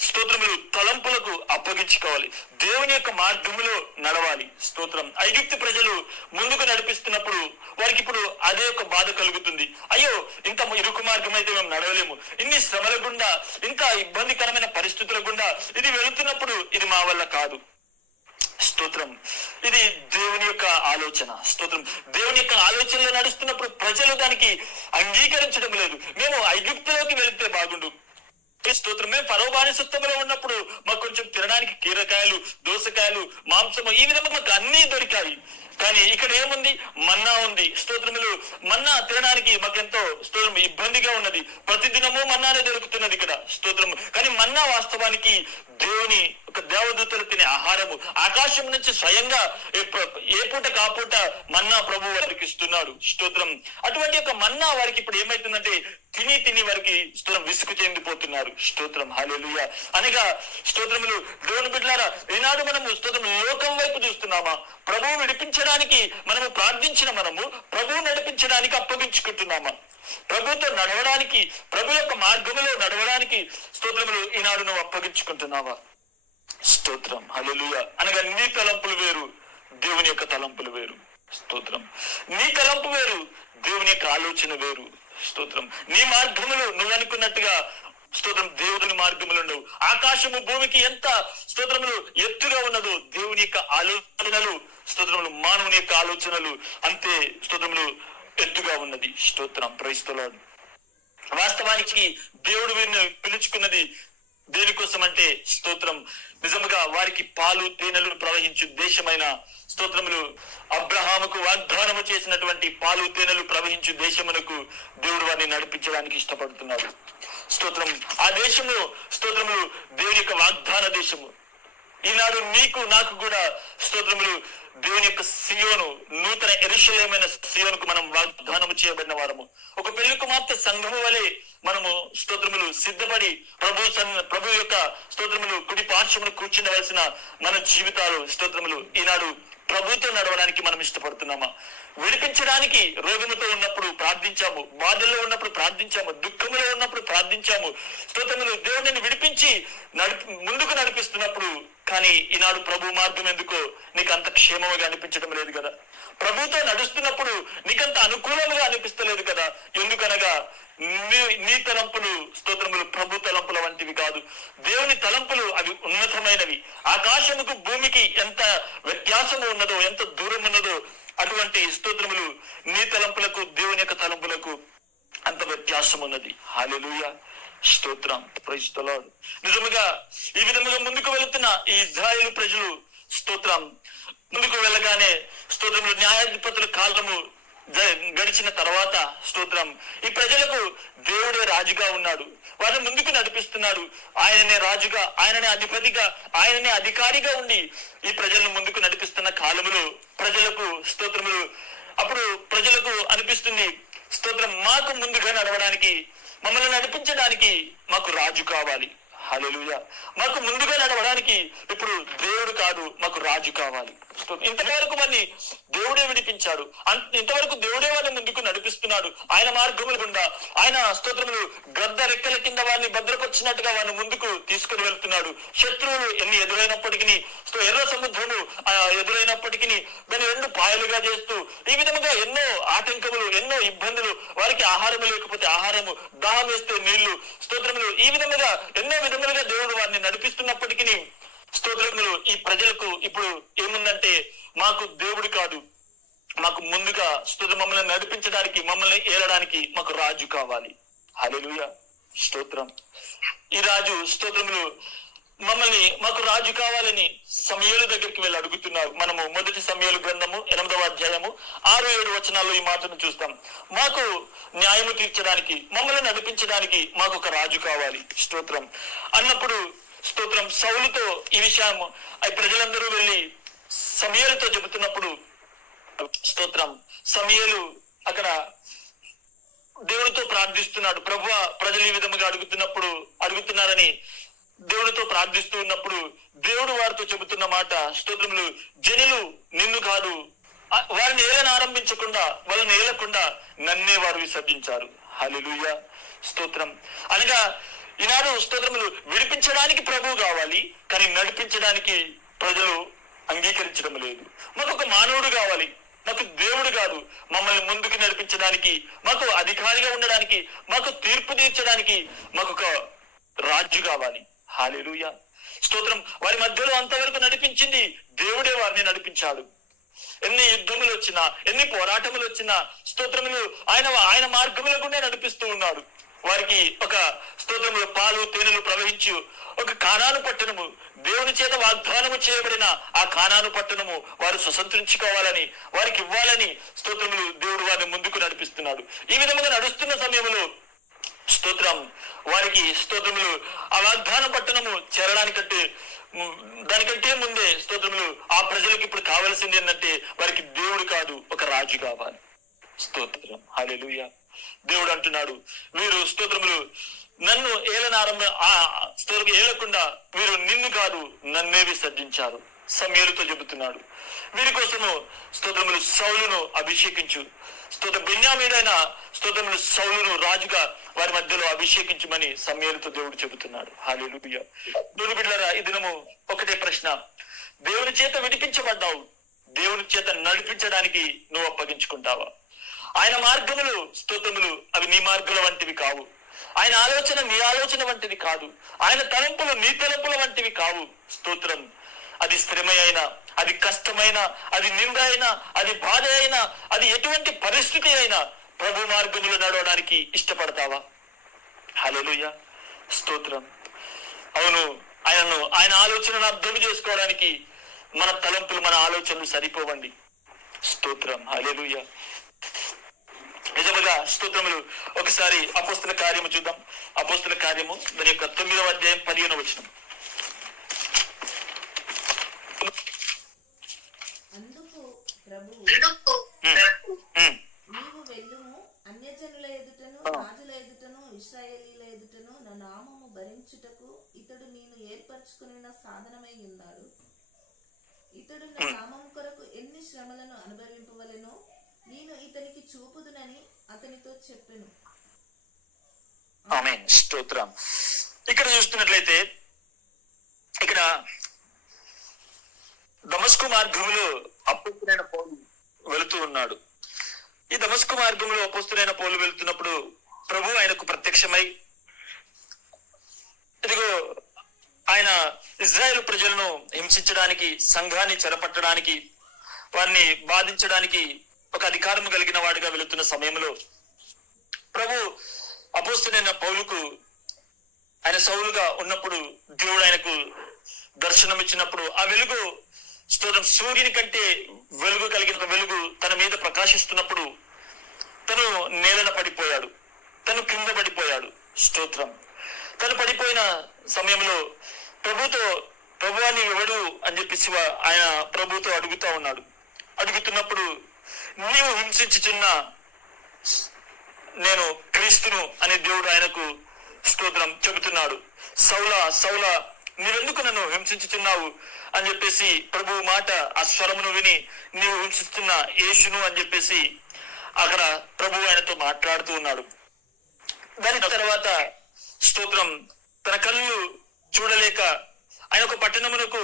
స్తోత్రములు తలంపులకు అప్పగించుకోవాలి, దేవుని యొక్క మార్గములో నడవాలి. స్తోత్రం. ఐగుప్తు ప్రజలు ముందుకు నడిపిస్తున్నప్పుడు వారికి ఇప్పుడు అదే ఒక బాధ కలుగుతుంది. అయ్యో, ఇంత ఇరుకు మార్గం అయితే మేము నడవలేము, ఇన్ని శ్రమల గుండా, ఇంత ఇబ్బందికరమైన పరిస్థితుల గుండా ఇది వెళుతున్నప్పుడు ఇది మా వల్ల కాదు. స్తోత్రం. ఇది దేవుని యొక్క ఆలోచన. స్తోత్రం. దేవుని యొక్క ఆలోచనలో నడుస్తున్నప్పుడు ప్రజలు దానికి అంగీకరించడం లేదు. మేము ఐగుప్తులోకి వెళితే బాగుండు. స్తోత్రం. మేము ఫరో బానిసత్వంలో ఉన్నప్పుడు మాకు కొంచెం తినడానికి కీరకాయలు, దోసకాయలు, మాంసము, ఈ విధంగా మాకు అన్ని దొరికాయి. కానీ ఇక్కడ ఏముంది? మన్నా ఉంది. స్తోత్రములు. మన్నా తినడానికి మాకెంతో స్తోత్రం ఇబ్బందిగా ఉన్నది. ప్రతిదినము మన్నానే దొరుకుతున్నది ఇక్కడ. స్తోత్రము. కానీ మన్నా వాస్తవానికి దేవుని ఒక దేవదూతలు తినే ఆహారము. ఆకాశం నుంచి స్వయంగా ఏ పూట కాపూట మన్నా ప్రభు వారికి ఇస్తున్నాడు. స్తోత్రం. అటువంటి యొక్క మన్నా వారికి ఇప్పుడు ఏమైతుందంటే తిని వారికి స్తోత్రం విసుగు చెందిపోతున్నారు. స్తోత్రం. హల్లెలూయా. అనగా స్తోత్రములు, దేవుని బిడ్డలారా, ఈనాడు మనము స్తోత్రం లోకం వైపు చూస్తున్నామా? ప్రభువు విడిపించడానికి మనము ప్రార్థించిన మనము ప్రభువు నడిపించడానికి అప్పగించుకుంటున్నామా? ప్రభుతో నడవడానికి, ప్రభు యొక్క మార్గములో నడవడానికి స్తోత్రములు ఈనాడు నువ్వు అప్పగించుకుంటున్నావా? స్తోత్రం. హల్లెలూయా. అనగా నీ తలంపులు వేరు, దేవుని యొక్క తలంపులు వేరు. స్తోత్రం. నీ తలంపు వేరు, దేవుని యొక్క ఆలోచన వేరు. స్తోత్రం. నీ మార్గములు నువ్వు అనుకున్నట్టుగా స్తోత్రం దేవుని మార్గములు ఉండవు. ఆకాశము భూమికి ఎంత స్తోత్రములు ఎత్తుగా ఉన్నదో దేవుని యొక్క ఆలోచనలు, స్తోత్రములు మానవుని యొక్క ఆలోచనలు అంతే స్తోత్రములు ఎత్తుగా ఉన్నది. స్తోత్రం. Praise the Lord. వాస్తవానికి దేవుడు వీరిని పిలుచుకున్నది దేనికోసం అంటే స్తోత్రం నిజముగా వారికి పాలు తేనెలు ప్రవహించు దేశమైన స్తోత్రములు అబ్రహాముకు వాగ్దానము చేసినటువంటి పాలు తేనెలు ప్రవహించు దేశమునకు దేవుడు వారిని నడిపించడానికి ఇష్టపడుతున్నాడు. స్తోత్రం. ఆ దేశము స్తోత్రములు దేవుని యొక్క వాగ్దాన దేశము. ఈనాడు నీకు నాకు కూడా స్తోత్రములు దేవుని యొక్క సియోను, నూతన యెరూషలేమైన సియోనుకు మనం వాగ్దానము చేయబడిన వారము. ఒక పెళ్లి కుమార్తె సంఘము వలె మనము స్తోత్రములు సిద్ధపడి ప్రభు యొక్క స్తోత్రములు కుడి పార్శ్వమును కూర్చుండవలసిన మన జీవితాలు స్తోత్రములు ఈనాడు ప్రభుతో నడవడానికి మనం ఇష్టపడుతున్నామా? విడిపించడానికి రోగముతో ఉన్నప్పుడు ప్రార్థించాము, బాధల్లో ఉన్నప్పుడు ప్రార్థించాము, దుఃఖములో ఉన్నప్పుడు ప్రార్థించాము. స్తోత్రములు దేవుడిని విడిపించి ముందుకు నడిపిస్తున్నప్పుడు కానీ ఈనాడు ప్రభు మార్గం ఎందుకో నీకు అంత క్షేమముగా అనిపించడం లేదు కదా. ప్రభుతో నడుస్తున్నప్పుడు నీకంత అనుకూలముగా అనిపిస్తలేదు కదా. ఎందుకనగా నీ తలంపులు స్తోత్రములు ప్రభు తలంపుల వంటివి కాదు. దేవుని తలంపులు అవి ఉన్నతమైనవి. ఆకాశముకు భూమికి ఎంత వ్యత్యాసము ఉన్నదో, ఎంత దూరం ఉన్నదో అటువంటి స్తోత్రములు నీ తలంపులకు దేవుని యొక్క తలంపులకు అంత వ్యత్యాసం ఉన్నది. హల్లెలూయా. స్తోత్రం. Praise the Lord. నిజముగా ఈ విధముగా ముందుకు వెళుతున్న ఈ ఇశ్రాయేలు ప్రజలు స్తోత్రం ముందుకు వెళ్ళగానే స్తోత్రములు న్యాయాధిపతుల కాలము గడిచిన తర్వాత స్తోత్రం ఈ ప్రజలకు దేవుడే రాజుగా ఉన్నాడు. వారిని ముందుకు నడిపిస్తున్నాడు. ఆయననే రాజుగా, ఆయననే అధిపతిగా, ఆయననే అధికారిగా ఉండి ఈ ప్రజలను ముందుకు నడిపిస్తున్న కాలములో ప్రజలకు స్తోత్రములు అప్పుడు ప్రజలకు అనిపిస్తుంది స్తోత్రం మాకు ముందుగా నడవడానికి, మమ్మల్ని నడిపించడానికి మాకు రాజు కావాలి. హల్లెలూయా. మాకు ముందుగా నడవడానికి ఇప్పుడు దేవుడు కాదు, మాకు రాజు కావాలి. ఇంతవరకు వారిని దేవుడే విడిపించాడు, ఇంతవరకు దేవుడే వారిని ముందుకు నడిపిస్తున్నాడు. ఆయన మార్గముల గుండా ఆయన స్తోత్రములు గద్ద రెక్కల కింద వారిని భద్రపరిచినట్టుగా వారిని ముందుకు తీసుకుని వెళ్తున్నాడు. శత్రువులు ఎన్ని ఎదురైనప్పటికీ, ఎర్ర సముద్రము ఎదురైనప్పటికీ దాన్ని 2 పాయలుగా చేస్తూ ఈ విధముగా ఎన్నో ఆటంకములు, ఎన్నో ఇబ్బందులు, వారికి ఆహారము లేకపోతే ఆహారము, దాహం వేస్తే నీళ్లు, స్తోత్రములు, ఈ విధముగా ఎన్నో విధములుగా దేవుడు వారిని నడిపిస్తున్నప్పటికీ స్తోత్రములు ఈ ప్రజలకు ఇప్పుడు ఏముందంటే, మాకు దేవుడు కాదు, మాకు ముందుగా మమ్మల్ని నడిపించడానికి, మమ్మల్ని ఏలడానికి మాకు రాజు కావాలి. హల్లెలూయా, స్తోత్రం. ఈ రాజు స్తోత్రములు మాకు రాజు కావాలని సమూయేలు దగ్గరికి వెళ్ళి అడుగుతున్నారు. మనము 1 సమూయేలు గ్రంథము 8వ అధ్యాయము 6-7 వచనాల్లో ఈ మాటను చూస్తాం. మాకు న్యాయము తీర్చడానికి, మమ్మల్ని నడిపించడానికి మాకు ఒక రాజు కావాలి. స్తోత్రం అన్నప్పుడు స్తోత్రం సౌలుతో ఈ విషయం ప్రజలందరూ వెళ్ళి సమూయేలుతో చెబుతున్నప్పుడు స్తోత్రం సమూయేలు అక్కడ దేవుడితో ప్రార్థిస్తున్నాడు. ప్రభువా, ప్రజలు ఈ విధముగా అడుగుతున్నారని దేవుడితో ప్రార్థిస్తూ ఉన్నప్పుడు దేవుడు వారితో చెబుతున్న మాట స్తోత్రములు, జనులు నిన్ను కాదు, వారిని వాళ్ళని ఏలకుండా నన్నే వారు విసర్జించారు. హల్లెలూయా, స్తోత్రం. అనగా ఈనాడు స్తోత్రములు విడిపించడానికి ప్రభువు కావాలి, కానీ నడిపించడానికి ప్రజలు అంగీకరించడం లేదు. మాకు ఒక మానవుడు కావాలి, మాకు దేవుడు కాదు. మమ్మల్ని ముందుకు నడిపించడానికి, మాకు అధికారిగా ఉండడానికి, మాకు తీర్పు తీర్చడానికి మాకు ఒక రాజు కావాలి. హల్లెలూయా, స్తోత్రం. వారి మధ్యలో అంతవరకు నడిపించింది దేవుడే, వారిని నడిపించాడు. ఎన్ని యుద్ధములు వచ్చినా, ఎన్ని పోరాటములు వచ్చినా స్తోత్రములు ఆయన మార్గముల గుండా నడిపిస్తూ ఉన్నాడు. వారికి ఒక స్తోత్రములు పాలు తేనెలు ప్రవహించు ఒక కానాను పట్టణము, దేవుని చేత వాగ్దానము చేయబడిన ఆ కానాను పట్టణము వారు స్వతంత్రించుకోవాలని, వారికి ఇవ్వాలని స్తోత్రములు దేవుడు వారిని ముందుకు నడిపిస్తున్నాడు. ఈ విధముగా నడుస్తున్న సమయంలో స్తోత్రం వారికి స్తోత్రములు ఆ వాగ్దాన పట్టణము దానికంటే ముందే స్తోత్రములు ఆ ప్రజలకు ఇప్పుడు కావలసింది ఏంటంటే, వారికి దేవుడు కాదు, ఒక రాజు కావాలి. స్తోత్రం, హల్లెలూయా. దేవుడు అంటున్నాడు, వీరు స్తోత్రములు నన్ను ఏలకుండా వీరు నిన్ను కాదు నన్నే విసర్జించారు. సమూయేలుతో చెబుతున్నాడు, వీరి కోసము స్తోత్రములు సౌలును అభిషేకించు, బెన్యామీనైన స్తోత్రములు సౌలును రాజుగా వారి మధ్యలో అభిషేకించమని సమూయేలుతో దేవుడు చెబుతున్నాడు. హల్లెలూయా. దేవుని బిడ్డలారా, ఈ దినము ఒకటే ప్రశ్న, దేవుని చేత విడిపించబడ్డావు, దేవుని చేత నడిపించడానికి నువ్వు అప్పగించుకుంటావా? ఆయన మార్గములు స్తోత్రములు అవి నీ మార్గముల వంటివి కావు. ఆయన ఆలోచన నీ ఆలోచన వంటిది కాదు. ఆయన తలంపులు నీ తలంపుల వంటివి కావు. స్తోత్రం. అది శ్రమ అయినా, అది కష్టమైన, అది నింద అయినా, అది బాధ అయినా, అది ఎటువంటి పరిస్థితి అయినా ప్రభు మార్గములు నడవడానికి ఇష్టపడతావా? హల్లెలూయా, స్తోత్రం. అవును, ఆయన ఆలోచనను అర్థం చేసుకోవడానికి మన తలంపులు, మన ఆలోచనలు సరిపోవండి. స్తోత్రం, హల్లెలూయా. నిజముగా స్తోత్రములు ఒకసారి అపోస్తల కార్యము చూద్దాం. అపోస్తల కార్యము దాని యొక్క 9వ అధ్యాయం 15వ వచనం. అందుకు ప్రభువు, నీవు వెళ్ళుము, అన్యజనుల ఎదుటను రాజుల ఎదుటను ఇశ్రాయేలీల ఎదుటను నా నామము భరించుటకు ఇతడు నేను ఏర్పరచుకున్న సాధనమై ఉన్నాడు. ఇతడు నా నామం కొరకు ఎన్ని శ్రమలను అనుభవింపవలెనో నేను ఇతనికి చూపుదునని అతనితో చెప్పెను. ఆమేన్, స్తోత్రం. ఇక్కడ చూస్తున్నట్లయితే ఇక్కడ దమస్కు మార్గంలో అపోస్తలుడైన పౌలు వెళుతూ ఉన్నాడు. ఈ దమస్కు మార్గంలో అపోస్తలుడైన పౌలు వెళుతున్నప్పుడు ప్రభు ఆయనకు ప్రత్యక్షమై, ఇదిగో ఆయన ఇజ్రాయేలు ప్రజలను హింసించడానికి, సంఘాన్ని చెరపట్టడానికి, వారిని బాధించడానికి ఒక అధికారం కలిగిన వాడిగా వెళుతున్న సమయంలో ప్రభు అపోస్తలుడైన పౌలుకు, ఆయన సౌలుగా ఉన్నప్పుడు దేవుడు ఆయనకు దర్శనం ఇచ్చినప్పుడు ఆ వెలుగు స్తోత్రం సూర్యుని కంటే వెలుగు కలిగిన వెలుగు తన మీద ప్రకాశిస్తున్నప్పుడు తను నేలన పడిపోయాడు, తను కింద పడిపోయాడు. స్తోత్రం. తను పడిపోయిన సమయంలో ప్రభువాన్ని ఎవడు అని చెప్పేసి ఆయన ప్రభుతో అడుగుతా ఉన్నాడు. అడుగుతున్నప్పుడు, నీవు హింసించుచున్న నేను క్రీస్తును అనే దేవుడు ఆయనకు స్తోత్రం చెబుతున్నాడు. సౌలా, సౌలా, నీవెందుకు నన్ను హింసించుచున్నావు అని చెప్పేసి ప్రభు మాట ఆ స్వరమును విని నీవు హింసిస్తున్న యేసును అని చెప్పేసి అక్కడ ప్రభు ఆయనతో మాట్లాడుతూ ఉన్నాడు. దాని తర్వాత స్తోత్రం తన కళ్ళు చూడలేక ఆయన ఒక పట్టణమునకు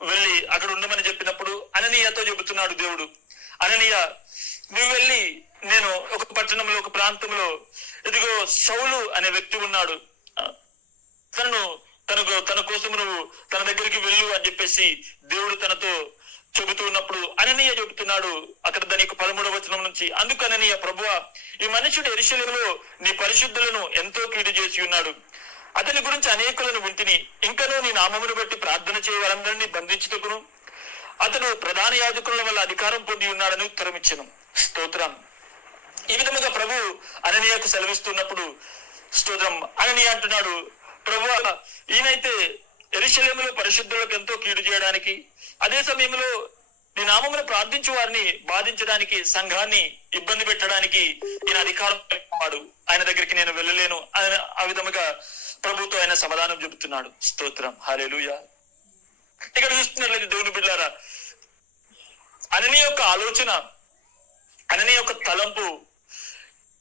వెళ్ళి అక్కడ ఉండమని చెప్పినప్పుడు అననీయతో చెబుతున్నాడు దేవుడు, అననీయ నువ్వు వెళ్ళి నేను ఒక పట్టణంలో ఒక ప్రాంతంలో ఇదిగో సౌలు అనే వ్యక్తి ఉన్నాడు, తన కోసం నువ్వు తన దగ్గరికి వెళ్ళు అని చెప్పేసి దేవుడు తనతో చెబుతూ ఉన్నప్పుడు అననీయ చెబుతున్నాడు అక్కడ దాని 13వ వచనం నుంచి, అందుకు అననీయ ప్రభువా ఈ మనుషుడు యెరూషలేములో నీ పరిశుద్ధులను ఎంతో కీడు చేసి ఉన్నాడు, అతని గురించి అనేకులను వింటిని, ఇంకనూ నీ నామమును బట్టి ప్రార్థన చేయ వారందరినీ బంధించుటకును అతడు ప్రధాన యాజకుల వల్ల అధికారం పొంది ఉన్నాడని ఉత్తరం ఇచ్చెను. స్తోత్రం. ఈ విధముగా ప్రభు అననీయకు సెలవిస్తున్నప్పుడు స్తోత్రం అననీయ అంటున్నాడు, ప్రభువా ఈయనైతే యెరూషలేములో పరిశుద్ధులకు ఎంతో కీడు చేయడానికి, అదే సమయంలో నీ నామమును ప్రార్థించు వారిని బాధించడానికి, సంఘాన్ని ఇబ్బంది పెట్టడానికి ఈయన అధికారం వాడు, ఆయన దగ్గరికి నేను వెళ్ళలేను ఆయన ఆ విధముగా ప్రభుతో ఆయన సమాధానం చెబుతున్నాడు. స్తోత్రం. హల్లెలూయా. ఇక్కడ చూస్తున్నట్లయితే దేవుని బిడ్డలారా, అననీయ యొక్క ఆలోచన, అననీయ యొక్క తలంపు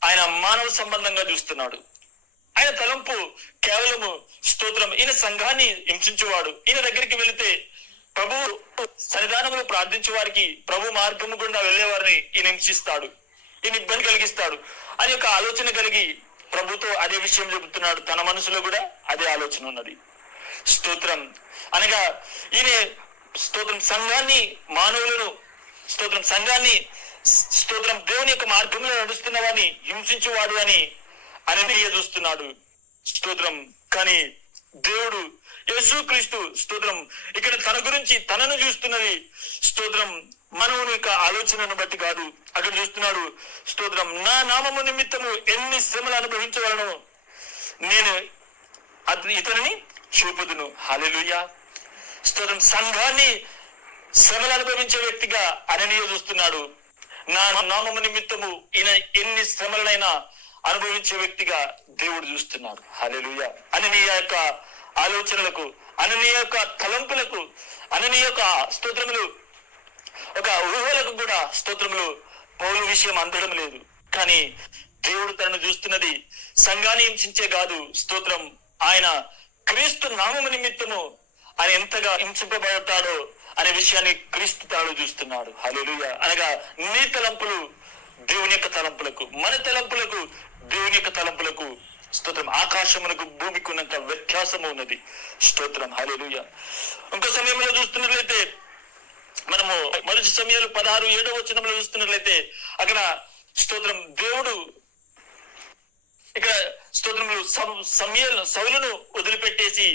ఆయన మానవ సంబంధంగా చూస్తున్నాడు. ఆయన తలంపు కేవలము స్తోత్రం ఈయన సంఘాన్ని హింసించేవాడు, ఈయన దగ్గరికి వెళితే ప్రభు సన్నిధానంలో ప్రార్థించే వారికి ప్రభు మార్గము గుండా వెళ్లే వారిని ఈయన హింసిస్తాడు, ఈయన ఇబ్బంది కలిగిస్తాడు అని యొక్క ఆలోచన కలిగి ప్రభుతో అదే విషయం చెబుతున్నాడు. తన మనసులో కూడా అదే ఆలోచన ఉన్నది. స్తోత్రం. అనగా ఈయన స్తోత్రం సంఘాన్ని, మానవులను స్తోత్రం సంఘాన్ని స్తోత్రం దేవుని యొక్క మార్గంలో నడుస్తున్న వాడిని హింసించేవాడు అని అననీయ చూస్తున్నాడు. స్తోత్రం. కానీ దేవుడు యేసుక్రీస్తు స్తోత్రం ఇక్కడ తన గురించి తనను చూస్తున్నది స్తోత్రం మనవుని యొక్క ఆలోచనను బట్టి కాదు. అక్కడ చూస్తున్నాడు స్తోత్రం నా నామము నిమిత్తము ఎన్ని శ్రమలు అనుభవించవలను నేను ఇతనిని చూపుదును. హల్లెలూయా. స్తోత్రం. సంఘాన్ని శ్రమలు అనుభవించే వ్యక్తిగా అననీయ చూస్తున్నాడు. నా నామము నిమిత్తము ఈయన ఎన్ని శ్రమలనైనా అనుభవించే వ్యక్తిగా దేవుడు చూస్తున్నాడు. హల్లెలూయా. అననీయ యొక్క ఆలోచనలకు, అననీయ యొక్క తలంపులకు, అననీయ యొక్క స్తోత్రములు ఒక ఊహలకు కూడా స్తోత్రములు పౌలు విషయం అందడం లేదు. కానీ దేవుడు తనను చూస్తున్నది సంఘాన్ని హింసించే కాదు. స్తోత్రం. ఆయన క్రీస్తు నామము నిమిత్తము ఆయన ఎంతగా హింసింపబడతాడో అనే విషయాన్ని క్రీస్తు తాడు చూస్తున్నాడు. హల్లెలూయా. అనగా నీ తలంపులు దేవుని యొక్క తలంపులకు, మన తలంపులకు దేవుని యొక్క తలంపులకు స్తోత్రం ఆకాశమునకు భూమికి ఉన్నంత వ్యత్యాసము ఉన్నది. స్తోత్రం. హల్లెలూయా. ఇంకో సమయంలో చూస్తున్నట్లయితే మనము మొదటి సమయాలు 16:7 వచనంలో చూస్తున్నట్లయితే అక్కడ స్తోత్రం దేవుడు ఇక్కడ స్తోత్రములు సౌలును వదిలిపెట్టేసి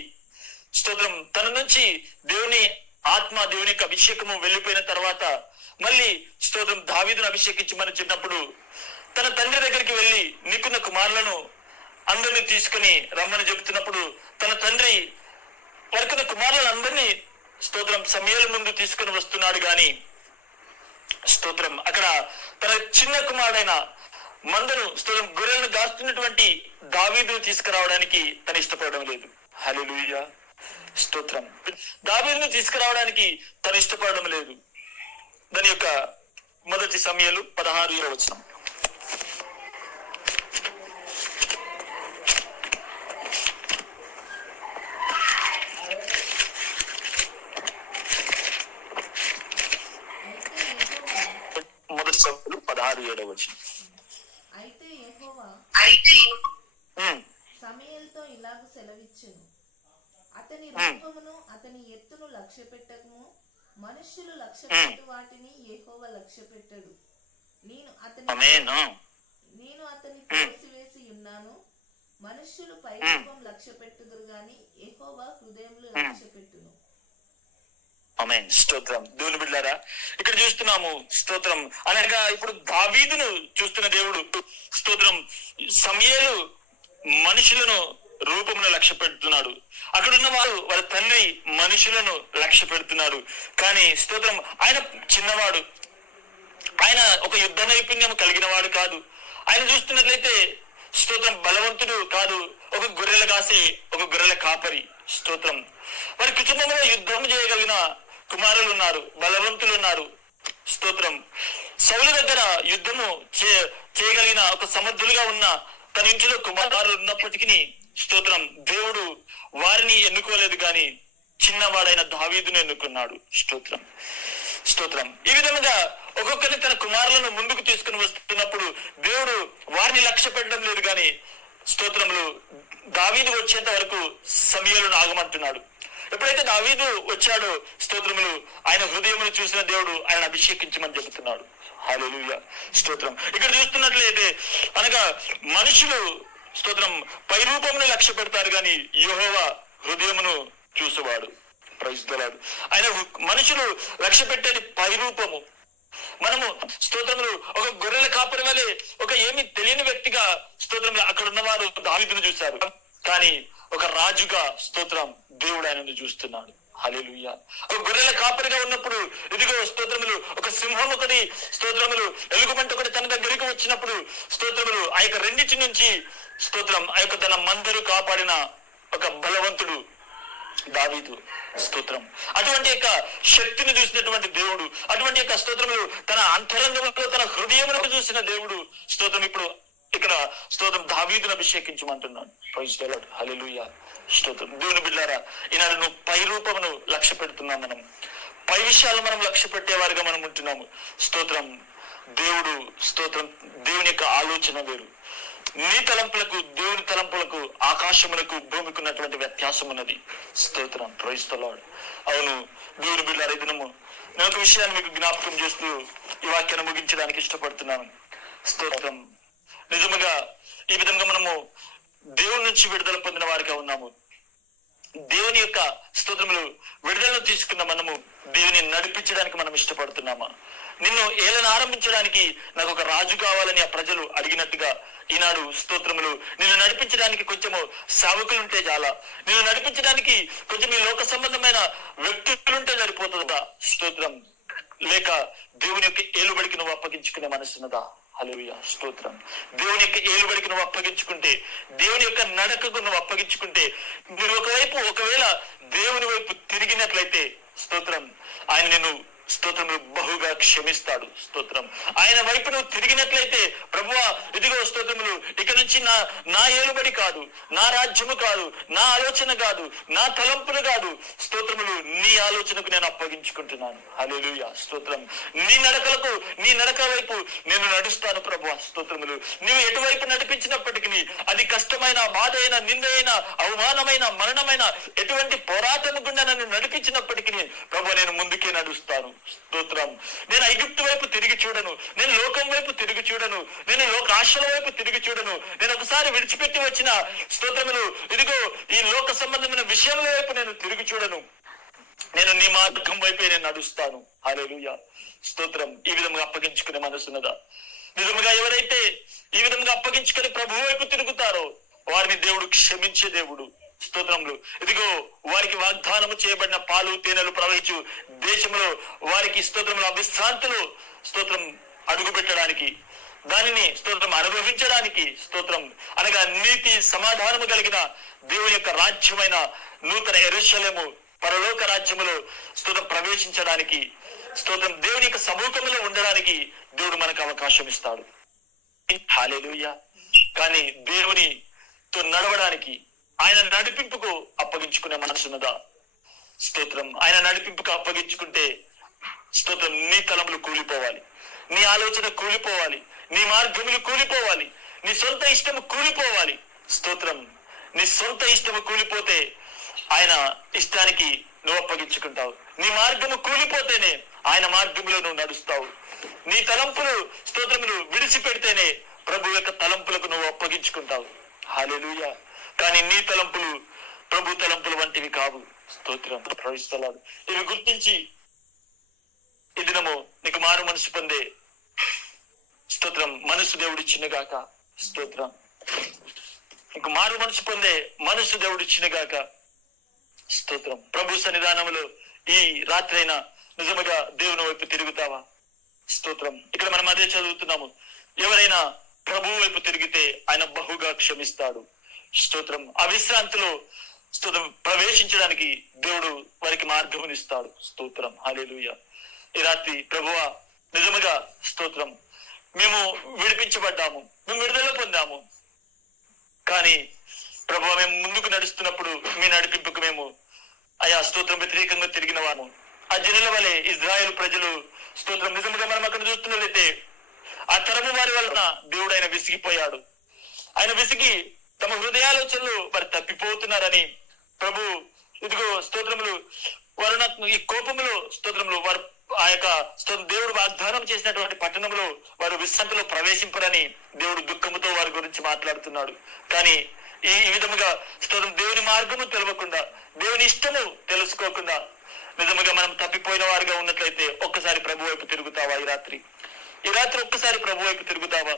స్తోత్రం తన నుంచి దేవుని ఆత్మ, దేవుని యొక్క అభిషేకము వెళ్ళిపోయిన తర్వాత మళ్ళీ స్తోత్రం దావీదును అభిషేకించమని చెప్పినప్పుడు తన తండ్రి దగ్గరికి వెళ్ళి నీకున్న కుమారులను అందరినీ తీసుకుని రమ్మని చెబుతున్నప్పుడు తన తండ్రి వారికున్న కుమారులను అందరినీ స్తోత్రం సమయాల ముందు తీసుకుని వస్తున్నాడు. గాని స్తోత్రం అక్కడ తన చిన్న కుమారుడైన మందను స్తోత్రం గొర్రెలను దాస్తున్నటువంటి దావీదును తీసుకురావడానికి తను ఇష్టపడడం లేదు. హల్లెలూయా. స్తోత్రం. దావీదును తీసుకురావడానికి తను ఇష్టపడడం లేదు. దాని యొక్క మొదటి సమయాలు 16 వచనం. మొదటి సమయాలు 16:7 వచనం. అయితే యెహోవా సమూయేలుతో ఇలాగ సెలవిచ్చెను, అతని రూపమును అతని ఎత్తును లక్ష్య పెట్టకము, మనుష్యులు లక్ష్య పెట్టు వాటిని యెహోవా లక్ష్య పెట్టడు. నేను అతని తోసివేసి ఉన్నాను. మనుష్యులు పై రూపం లక్ష్య పెట్టుదురు గాని యెహోవా హృదయములు లక్ష్య పెట్టును. ఆమేన్. స్తోత్రం. దేవుని బిడ్డలారా ఇక్కడ చూస్తున్నాము స్తోత్రం అనగా ఇప్పుడు దావీదును చూస్తున్న దేవుడు స్తోత్రం సమూయేలు మనుషులను రూపమును లక్ష్య పెడుతున్నాడు. అక్కడున్న వారు వారి తండ్రి మనుషులను లక్ష్య పెడుతున్నాడు. కానీ స్తోత్రం ఆయన చిన్నవాడు, ఆయన ఒక యుద్ధ నైపుణ్యం కలిగిన వాడు కాదు. ఆయన చూస్తున్నట్లయితే స్తోత్రం బలవంతుడు కాదు, ఒక గొర్రెల కాసి ఒక గొర్రెల కాపరి. స్తోత్రం. వారి కుటుంబంలో యుద్ధం చేయగలిగిన కుమారులు ఉన్నారు, బలవంతులు ఉన్నారు. స్తోత్రం. సౌలు దగ్గర యుద్ధము చేయగలిగిన ఒక సమర్థులుగా ఉన్న తన ఇంటిలో కుమారులు ఉన్నప్పటికీ స్తోత్రం దేవుడు వారిని ఎన్నుకోలేదు, కానీ చిన్నవాడైన దావీదును ఎన్నుకున్నాడు. స్తోత్రం. స్తోత్రం. ఈ విధంగా ఒక్కొక్కరిని తన కుమారులను ముందుకు తీసుకుని వస్తున్నప్పుడు దేవుడు వారిని లక్ష్య పెట్టడం లేదు, కానీ స్తోత్రములు దావీదు వచ్చేంత వరకు సమూయేలును ఆగమంటున్నాడు. ఎప్పుడైతే దావీదు వచ్చాడో స్తోత్రములు ఆయన హృదయమును చూసిన దేవుడు ఆయన అభిషేకించమని చెబుతున్నాడు. హల్లెలూయా. స్తోత్రం. ఇక్కడ చూస్తున్నట్లయితే అనగా మనుషులు స్తోత్రం పై రూపమును లక్ష్య పెడతారు, కానీ యెహోవా హృదయమును చూసేవాడు. Praise the Lord. ఆయన మనుషులు లక్ష్య పెట్టేది పై రూపము. మనము స్తోత్రములు ఒక గొర్రెల కాపరి వలె ఒక ఏమి తెలియని వ్యక్తిగా స్తోత్రములు అక్కడ ఉన్నవారు దావీదును చూశారు, కానీ ఒక రాజుగా స్తోత్రం దేవుడు ఆయనను చూస్తున్నాడు. హల్లెలూయా. ఒక గొర్రెల కాపరిగా ఉన్నప్పుడు ఇదిగో స్తోత్రములు ఒక సింహం ఒకటి స్తోత్రములు ఎలుగుబంటి ఒకటి తన దగ్గరికి వచ్చినప్పుడు స్తోత్రములు ఆ యొక్క రెండింటి నుంచి స్తోత్రం ఆ యొక్క తన మందరు కాపాడిన ఒక బలవంతుడు దావీదు. స్తోత్రం. అటువంటి యొక్క శక్తిని చూసినటువంటి దేవుడు, అటువంటి యొక్క స్తోత్రములు తన అంతరంగంలో తన హృదయమును చూసిన దేవుడు స్తోత్రం ఇప్పుడు ఇక్కడ స్తోత్రం దావీదును అభిషేకించమంటున్నాడు. Praise the lord. హల్లెలూయా. స్తోత్రం. దేవుని బిడ్డలారా, ఈనాడు నువ్వు పై రూపమును లక్ష్య పెడుతున్నాం, మనం పై విషయాలు మనం లక్ష్య పెట్టేవారిగా మనం ఉంటున్నాము. స్తోత్రం. దేవుడు స్తోత్రం దేవుని యొక్క ఆలోచన వేరు. నీ తలంపులకు దేవుని తలంపులకు ఆకాశములకు భూమికి ఉన్నటువంటి వ్యత్యాసం ఉన్నది. స్తోత్రం. Praise the Lord. అవును దేవుని బిడ్డలారా, ఈ దినము నేను ఒక విషయాన్ని మీకు జ్ఞాపకం చేస్తూ ఈ వాక్యాన్ని ముగించడానికి ఇష్టపడుతున్నాను. స్తోత్రం. నిజముగా ఈ విధంగా మనము దేవుని నుంచి విడుదల పొందిన వారిగా ఉన్నాము. దేవుని యొక్క స్తోత్రములు విడుదలను తీసుకున్న మనము దేవుని నడిపించడానికి మనం ఇష్టపడుతున్నామా? నిన్ను ఏలన ఆరంభించడానికి నాకు ఒక రాజు కావాలని ఆ ప్రజలు అడిగినట్టుగా ఈనాడు స్తోత్రములు నిన్ను నడిపించడానికి కొంచెము సేవకులుంటే చాలా, నిన్ను నడిపించడానికి కొంచెం ఈ లోక సంబంధమైన వ్యక్తులుంటే సరిపోతుందా? స్తోత్రం. లేక దేవుని యొక్క ఏలుబడికి నువ్వు అప్పగించుకునే మనసున్నదా? హల్లెలూయా. స్తోత్రం. దేవుని యొక్క ఏలుబడికి నువ్వు అప్పగించుకుంటే, దేవుని యొక్క నడకకు నువ్వు అప్పగించుకుంటే, నువ్వు ఒకవేళ దేవుని వైపు తిరిగినట్లయితే స్తోత్రం ఆయన నిన్ను స్తోత్రములు బహుగా క్షమిస్తాడు. స్తోత్రం. ఆయన వైపు నువ్వు తిరిగినట్లయితే ప్రభువా ఇదిగో స్తోత్రములు ఇక నుంచి నా ఏలుబడి కాదు, నా రాజ్యము కాదు, నా ఆలోచన కాదు, నా తలంపులు కాదు, స్తోత్రములు నీ ఆలోచనకు నేను అప్పగించుకుంటున్నాను. హల్లెలూయా. స్తోత్రం. నీ నడక వైపు నేను నడుస్తాను ప్రభువా. స్తోత్రములు నీవు ఎటువైపు నడిపించినప్పటికీ అది కష్టమైన, బాధ అయిన, నిందైన, అవమానమైన, మరణమైన ఎటువంటి పోరాటము గుండా నన్ను నడిపించినప్పటికీ ప్రభువా నేను ముందుకే నడుస్తాను. స్తోత్రం. నేను ఐగుప్తు వైపు తిరిగి చూడను, నేను లోకం వైపు తిరిగి చూడను, నేను లోక ఆశల వైపు తిరిగి చూడను, నేను ఒకసారి విడిచిపెట్టి వచ్చిన స్తోత్రములు ఇదిగో ఈ లోక సంబంధమైన విషయాల వైపు నేను తిరిగి చూడను, నేను నీ మార్గం వైపే నేను నడుస్తాను. హల్లెలూయా. స్తోత్రం. ఈ విధంగా అప్పగించుకునే మనసున్నదా? నిజంగా ఎవరైతే ఈ విధంగా అప్పగించుకుని ప్రభు వైపు తిరుగుతారో వారిని దేవుడు క్షమించే దేవుడు. స్తోత్రములు ఇదిగో వారికి వాగ్దానము చేయబడిన పాలు తేనెలు ప్రవహించు దేశంలో వారికి స్తోత్రములు విశ్రాంతులు స్తోత్రం అడుగు పెట్టడానికి, దానిని స్తోత్రం అనుభవించడానికి, స్తోత్రం అనగా నీతి సమాధానము కలిగిన దేవుని యొక్క రాజ్యమైన నూతన యెరూషలేము పరలోక రాజ్యములో స్తోత్రం ప్రవేశించడానికి, స్తోత్రం దేవుని యొక్క సముఖంలో ఉండడానికి దేవుడు మనకు అవకాశం ఇస్తాడు. హల్లెలూయా. కానీ దేవునితో నడవడానికి ఆయన నడిపింపుకు అప్పగించుకునే మనసున్నదా? స్తోత్రం. ఆయన నడిపింపుకు అప్పగించుకుంటే స్తోత్రం నీ తలములు కూలిపోవాలి, నీ ఆలోచన కూలిపోవాలి, నీ మార్గములు కూలిపోవాలి, నీ సొంత ఇష్టము కూలిపోవాలి. స్తోత్రం. నీ సొంత ఇష్టము కూలిపోతే ఆయన ఇష్టానికి నువ్వు అప్పగించుకుంటావు. నీ మార్గము కూలిపోతేనే ఆయన మార్గములో నువ్వు నడుస్తావు. నీ తలంపులు స్తోత్రములు విడిచిపెడితేనే ప్రభు యొక్క తలంపులకు నువ్వు అప్పగించుకుంటావు. హల్లెలూయా. కానీ నీ తలంపులు ప్రభు తలంపులు వంటివి కావు. స్తోత్రం. ప్రవేశిస్తాడు. ఇవి గుర్తించి ఈ దినము నీకు మారు మనసు పొందే స్తోత్రం మనసు దేవుడు ఇచ్చినగాక. స్తోత్రం. నీకు మారు మనసు పొందే మనసు దేవుడు ఇచ్చినగాక. స్తోత్రం. ప్రభు సన్నిధానంలో ఈ రాత్రైనా నిజముగా దేవుని వైపు తిరుగుతావా? స్తోత్రం. ఇక్కడ మనం అదే చదువుతున్నాము, ఎవరైనా ప్రభు వైపు తిరిగితే ఆయన బహుగా క్షమిస్తాడు. స్తోత్రం ఆ విశ్రాంతిలో స్తోత్రం ప్రవేశించడానికి దేవుడు వారికి మార్గమునిస్తాడు. స్తోత్రం హల్లెలూయా. ఈ రాత్రి ప్రభువా నిజముగా స్తోత్రం మేము విడిపించబడ్డాము, మేము విడుదల పొందాము. కానీ ప్రభువా మేము ముందుకు నడుస్తున్నప్పుడు మీ నడిపింపుకు మేము అయా స్తోత్రం వ్యతిరేకంగా తిరిగిన వాము. ఆ జనుల వలె ఇజ్రాయేల్ ప్రజలు స్తోత్రం నిజంగా మనం అక్కడ చూస్తున్నట్లయితే ఆ తరము వారి వలన దేవుడు ఆయన విసిగిపోయాడు. ఆయన విసిగి తమ హృదయాలోచనలు వారు తప్పిపోతున్నారని ప్రభు ఇదిగో స్తోత్రములు వారు ఈ కోపములో స్తోత్రములు వారు ఆ యొక్క దేవుడు వాగ్దానం చేసినటువంటి పట్టణంలో వారు విశ్రాంతిలో ప్రవేశింపరని దేవుడు దుఃఖముతో వారి గురించి మాట్లాడుతున్నాడు. కానీ ఈ విధముగా స్తోత్రం దేవుని మార్గము తెలియకుండా దేవుని ఇష్టము తెలుసుకోకుండా నిజముగా మనం తప్పిపోయిన వారిగా ఉన్నట్లయితే ఒక్కసారి ప్రభు వైపు తిరుగుతావా? ఈ రాత్రి ఒక్కసారి ప్రభు వైపు తిరుగుతావా?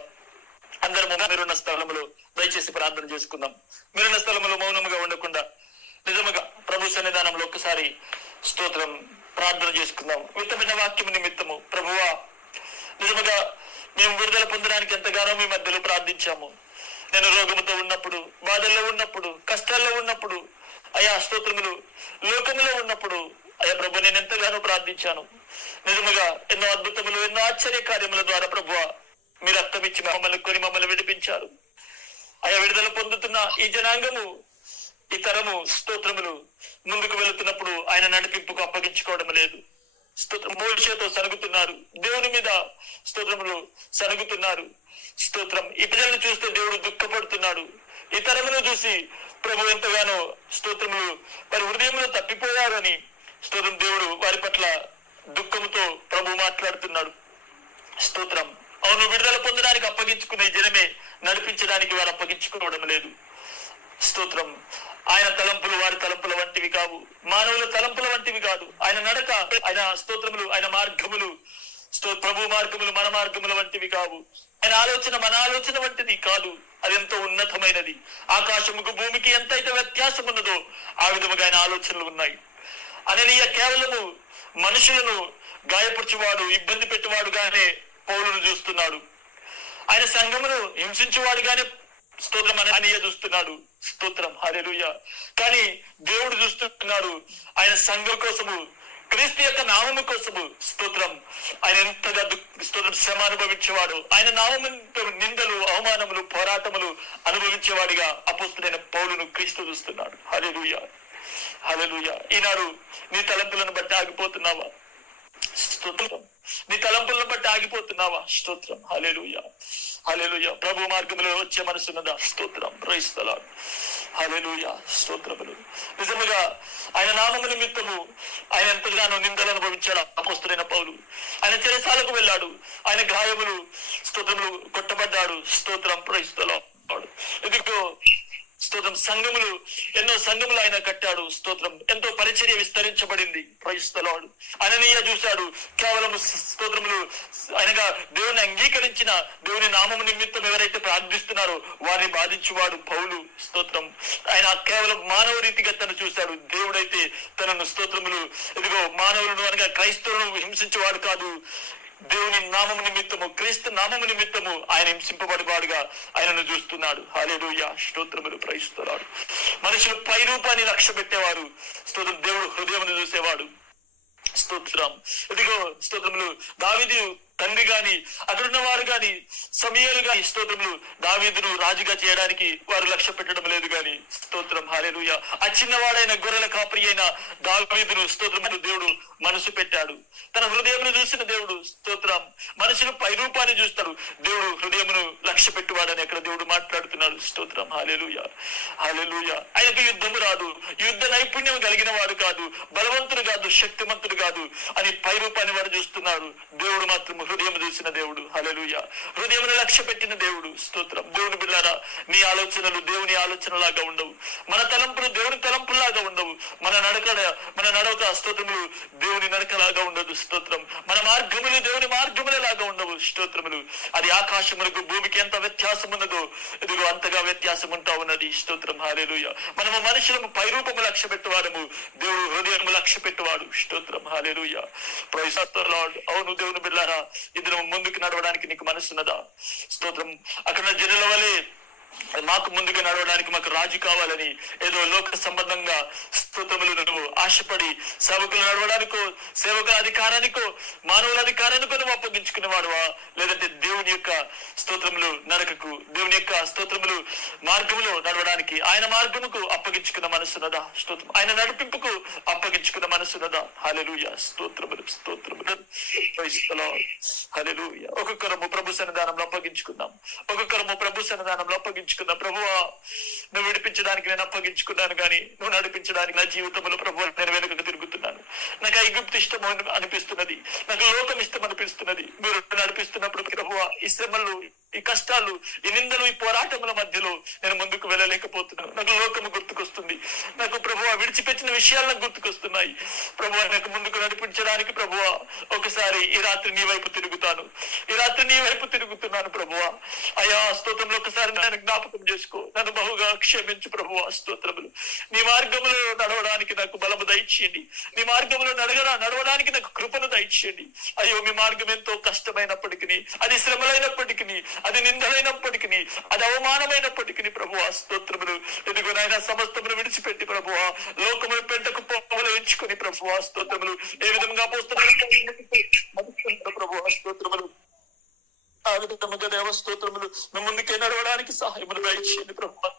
అందరము మీరున్న స్థలంలో దయచేసి ప్రార్థన చేసుకుందాం. మీరున్న స్థలంలో మౌనముగా ఉండకుండా నిజముగా ప్రభు సన్నిధానంలో ఒక్కసారి స్తోత్రం ప్రార్థన చేసుకుందాం. విత్తమైన వాక్యం నిమిత్తము ప్రభువా నిజముగా మేము విడుదల పొందడానికి ఎంతగానో మీ మధ్యలో ప్రార్థించాము. నేను రోగముతో ఉన్నప్పుడు, బాధల్లో ఉన్నప్పుడు, కష్టాల్లో ఉన్నప్పుడు, అయా స్తోత్రములు లోకములో ఉన్నప్పుడు అయ్యా ప్రభు నేను ఎంతగానో ప్రార్థించాను. నిజముగా ఎన్నో అద్భుతములు, ఎన్నో ఆశ్చర్య కార్యముల ద్వారా ప్రభువా మీ రక్తం ఇచ్చి మమ్మల్ని విడిపించారు. అయా విడుదల పొందుతున్న ఈ జనాంగము, ఈ తరము స్తోత్రములు ముందుకు వెళుతున్నప్పుడు ఆయన నడిపింపుకు అప్పగించుకోవడం లేదు. స్తోత్రం మోషేతో సరుగుతున్నారు, దేవుని మీద స్తోత్రములు సరుగుతున్నారు. స్తోత్రం ఈ ప్రజలను చూస్తే దేవుడు దుఃఖపడుతున్నాడు. ఈ తరమును చూసి ప్రభు ఎంతగానో స్తోత్రములు వారి హృదయంలో తప్పిపోయారని స్తోత్రం దేవుడు వారి పట్ల దుఃఖముతో ప్రభు మాట్లాడుతున్నాడు. స్తోత్రం అవును విడుదల పొందడానికి అప్పగించుకునే జనమే నడిపించడానికి వారు అప్పగించుకోవడం లేదు. స్తోత్రం ఆయన తలంపులు వారి తలంపుల వంటివి కావు, మానవుల తలంపుల వంటివి కాదు. ఆయన నడక, ఆయన స్తోత్రములు, ఆయన మార్గములు ప్రభు మార్గములు మన మార్గముల వంటివి కావు. ఆయన ఆలోచన మన ఆలోచన వంటిది కాదు. అది ఎంతో ఉన్నతమైనది. ఆకాశముకు భూమికి ఎంతైతే వ్యత్యాసం ఉన్నదో ఆ విధముగా ఆయన ఆలోచనలు ఉన్నాయి. అననీయ కేవలము మనుషులను గాయపరచువాడు, ఇబ్బంది పెట్టేవాడుగానే పౌలును చూస్తున్నాడు. ఆయన సంఘమును హింసించేవాడుగానే స్తోత్రం అననీయ చూస్తున్నాడు. స్తోత్రం హల్లెలూయా. కానీ దేవుడు చూస్తున్నాడు ఆయన సంఘం కోసము, క్రీస్తు యొక్క నామము కోసము స్తోత్రం ఆయన ఎంతగా స్తోత్రం శ్రమ అనుభవించేవాడు. ఆయన నామముతో నిందలు, అవమానములు, పోరాటములు అనుభవించేవాడిగా అపోస్తులైన పౌలును క్రీస్తు చూస్తున్నాడు. హల్లెలూయా హల్లెలూయా. ఈనాడు నీ తలంపులను బట్టి ఆగిపోతున్నావా? స్తోత్రం నీ తలంపులను బట్టి ఆగిపోతున్నావా? స్తోత్రం హల్లెలూయా హల్లెలూయా. ప్రభు మార్గంలో వచ్చే మనసున్నదా? స్తోత్రం ప్రైజ్ ది లార్డ్ హల్లెలూయా. స్తోత్రములు నిజముగా ఆయన నామము నిమిత్తము ఆయన ఎంతగానో నిందలు అనుభవించాడు అపోస్తులైన పౌలు. ఆయన చెరసాలకు వెళ్ళాడు, ఆయన గాయములు స్తోత్రములు కొట్టబడ్డాడు. స్తోత్రం ప్రైజ్ ది లార్డ్. ఇదిగో స్తోత్రం సంఘములు, ఎన్నో సంఘములు ఆయన కట్టాడు. స్తోత్రం ఎంతో పరిచర్య విస్తరించబడింది. Praise the lord. అననీయ చూశాడు కేవలం స్తోత్రములు ఆయనగా దేవుని అంగీకరించిన దేవుని నామము నిమిత్తం ఎవరైతే ప్రార్థిస్తున్నారో వారిని బాధించువాడు పౌలు. స్తోత్రం ఆయన కేవలం మానవ రీతిగా తను చూశాడు. దేవుడైతే తనను స్తోత్రములు ఇదిగో మానవులను అనగా క్రైస్తవులను హింసించేవాడు కాదు. దేవుని నామము నిమిత్తము, క్రీస్తు నామము నిమిత్తము ఆయన హింసింపబడివాడుగా ఆయనను చూస్తున్నాడు. హల్లెలూయా స్తోత్రములు ప్రైజ్ ది లార్డ్. మనుషులు పై రూపాన్ని లక్ష్య పెట్టేవారు, స్తోత్రం దేవుడు హృదయమును చూసేవాడు. స్తోత్రం ఇదిగో స్తోత్రములు దావీదు తండ్రి గాని అక్కడున్న వారు గాని సమూయేలు గాని స్తోత్రములు దావీదును రాజుగా చేయడానికి వారు లక్ష్య పెట్టడం లేదు గాని స్తోత్రం హల్లెలూయా. ఆ చిన్నవాడైన గొర్రెల కాపరి అయిన దావీదును స్తోత్రములు దేవుడు మనసు పెట్టాడు. తన హృదయమును చూసిన దేవుడు స్తోత్రం మనుషులు పై రూపాన్ని చూస్తాడు, దేవుడు హృదయమును లక్ష్య పెట్టువాడని అక్కడ దేవుడు మాట్లాడుతున్నాడు. స్తోత్రం హల్లెలూయా హల్లెలూయా. ఆయనకు యుద్ధము రాదు, యుద్ధ నైపుణ్యం కలిగిన వాడు కాదు, బలవంతుడు కాదు, శక్తిమంతుడు కాదు అని పై రూపాన్ని వాడు చూస్తున్నాడు. దేవుడు మాత్రం హృదయం చూసిన దేవుడు. హల్లెలూయా. హృదయమును లక్ష్య పెట్టిన దేవుడు. స్తోత్రం. దేవుని బిడ్డలారా నీ ఆలోచనలు దేవుని ఆలోచనలాగా ఉండవు, మన తలంపులు దేవుని తలంపులాగా ఉండవు, మన నడక స్తోత్రములు దేవుని నడకలాగా ఉండదు. స్తోత్రం మన మార్గములు దేవుని మార్గములలాగా ఉండవు. స్తోత్రములు అది ఆకాశములకు భూమికి ఎంత వ్యత్యాసం ఉన్నదో ఇదిగో అంతగా వ్యత్యాసం ఉంటా ఉన్నది. స్తోత్రం హల్లెలూయా. మనము మనుషులము పై రూపము లక్ష్య పెట్టువాడము, దేవుడు హృదయము లక్ష్య పెట్టువాడు. స్తోత్రం హల్లెలూయా ప్రైజ్ ది లార్డ్. అవును దేవుని బిడ్డలారా ఇది ముందుకు నడవడానికి నీకు మనసున్నదా? స్తోత్రం అక్కడ జనుల వలె మాకు ముందుగా నడవడానికి మాకు రాజు కావాలని ఏదో లోక సంబంధంగా స్తోత్రములు నువ్వు ఆశపడి సేవకులు నడవడానికో సేవకుల అధికారానికో మానవుల అధికారానికో నువ్వు అప్పగించుకునేవాడువా, లేదంటే దేవుని యొక్క స్తోత్రములు నడకకు, దేవుని యొక్క స్తోత్రములు మార్గములో నడవడానికి ఆయన మార్గముకు అప్పగించుకున్న మనసున్నదా? స్తోత్రం. ఆయన నడిపింపుకు అప్పగించుకున్న మనసున్నదా? హల్లెలూయా. స్తోత్రములు స్తోత్రములు. హల్లెలూయా. ఒక్కొక్కరము ప్రభు సన్నిధానంలో అప్పగించుకుందాం. ఒక్కొక్కరము ప్రభు సన్నిధానంలో అప్పగించుకుందాం. ప్రభువా, నువ్వు విడిపించడానికి నేను అప్పగించుకున్నాను, కానీ నువ్వు నడిపించడానికి నా జీవితంలో ప్రభు నేను వెనుకకు తిరుగుతున్నాను. నాకు ఐగుప్తు ఇష్టం అనిపిస్తున్నది, నాకు లోకం ఇష్టం అనిపిస్తున్నది. మీరు నడిపిస్తున్నప్పుడు ప్రభువా, ఈ శ్రమలు, ఈ కష్టాలు, ఈ నిందలు, ఈ పోరాటముల మధ్యలో నేను ముందుకు వెళ్ళలేకపోతున్నాను. నాకు లోకము గుర్తుకొస్తుంది, నాకు ప్రభువా విడిచిపెట్టిన విషయాలు నాకు గుర్తుకొస్తున్నాయి. ప్రభువా, నాకు ముందుకు నడిపించడానికి ప్రభువా ఒకసారి ఈ రాత్రి నీ వైపు తిరుగుతాను, ఈ రాత్రి నీ వైపు తిరుగుతున్నాను ప్రభువా. అయా స్తోత్రంలో ఒకసారి నేను జ్ఞాపకం చేసుకో, నన్ను బహుగా క్షమించు ప్రభువా. స్తోత్రములు. నీ మార్గములో నడవడానికి నాకు బలము దయచేయండి, నీ మార్గములో నడవడానికి నాకు కృపను దయచేయండి. అయ్యో, మీ మార్గం ఎంతో కష్టమైనప్పటికీ, అది శ్రమలైనప్పటికీ, అది నిందలైనప్పటికీ, అది అవమానమైనప్పటికీ ప్రభువా స్తోత్రములు. ఇదిగో నాయన సమస్తమును విడిచిపెట్టి ప్రభువా లోకమును పెంటకు పోవలు ఎంచుకొని ప్రభువా స్తోత్రములు. ఏ విధంగా ప్రభువా స్తోత్రములు, ఆ విధముగా దేవ స్తోత్రములు మేము ముందుకే నడవడానికి సహాయములు దయచేయండి ప్రభువా.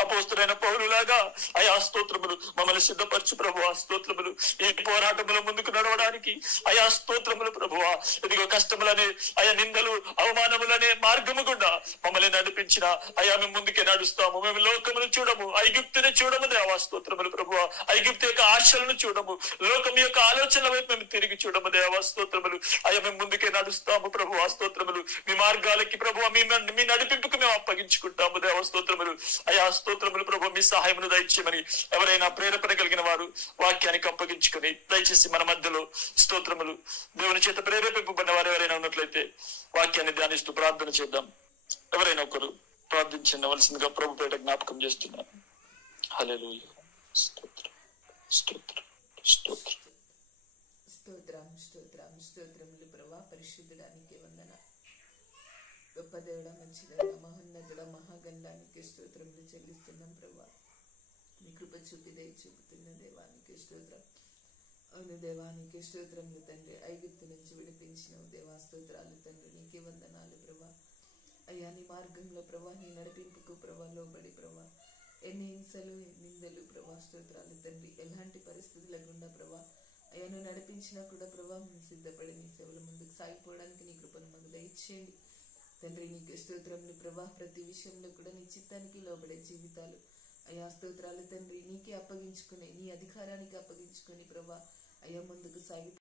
అపోస్తలుడైన పౌలులాగా అయా స్తోత్రములు మమ్మల్ని సిద్ధపరచు ప్రభువా. స్తోత్రములు. ఈ పోరాటముల ముందుకు నడవడానికి అయా స్తోత్రములు ప్రభువా. ఇదిగో కష్టములనే అయా నిందలు అవమానములనే మార్గము గుండా మమ్మల్ని నడిపించిన అయా మేము ముందుకే నడుస్తాము. మేము లోకమును చూడము, ఐగుప్తుని చూడము దేవా. స్తోత్రములు ప్రభువా. ఐగుప్తు యొక్క ఆశలను చూడము, లోకం యొక్క ఆలోచనల వైపు మేము తిరిగి చూడము దేవా. స్తోత్రములు. అయా మేము ముందుకే నడుస్తాము ప్రభువా. స్తోత్రములు. మీ మార్గాలకి ప్రభువా మీ నడిపింపుకు మేము అప్పగించుకుంటాము దేవా. స్తోత్రములు. అయా స్తోత్రములు ప్రభు, మీ సహాయమును దయచేయమని ఎవరైనా ప్రేరేపణ కలిగిన వారు వాక్యానికి అప్పగించుకొని దయచేసి మన మధ్యలో స్తోత్రములు దేవుని చేత ప్రేరేపింపబడిన వారు ఎవరైనా ఉన్నట్లయితే వాక్యాన్ని ధ్యానిస్తూ ప్రార్థన చేద్దాం. ఎవరైనా ఒకరు ప్రార్థించవలసిందిగా ప్రభు పేట జ్ఞాపకం చేస్తున్నాను. హల్లెలూయా. స్తోత్రం స్తోత్రం స్తోత్రం. స్తోత్రం స్తోత్రం స్తోత్రములు ప్రభా. పరిశుద్ధుడానికి వందన. గొప్ప దేవుడ, మంచి దేవుడ, మహోన్నతుడ, మహాగండానికి స్తోత్రములు చెల్లిస్తున్నాం ప్రభా. మీ కృప చూపి దయ చూపుతున్న దేవానికి స్తోత్రం. అవును దేవానికి స్తోత్రములు తండ్రి. ఐగుప్తు నుంచి విడిపించిన దేవా స్తోత్రాలు తండ్రి. నీకే వందనాలు ప్రభా. అయ్యా, నీ మార్గంలో ప్రభా, నీ నడిపింపుకు ప్రభా లోబడి ప్రభా ఎన్ని హింసలు, నిందలు ప్రభా స్తోత్రాలు తండ్రి. ఎలాంటి పరిస్థితుల గుండా ప్రభా అయ్యా నువ్వు నడిపించినా కూడా ప్రభా మేము సిద్ధపడి నీ సేవల ముందుకు సాగిపోవడానికి నీ కృపను మాకు దయచేయండి తండ్రి. నీకు స్తోత్రములు ప్రభా. ప్రతి విషయంలో కూడా నీ చిత్తానికి లోబడే జీవితాలు అయ్యా స్తోత్రాలు తండ్రి. నీకే అప్పగించుకుని, నీ అధికారానికి అప్పగించుకొని ప్రభా అయ్యా ముందుకు సాగి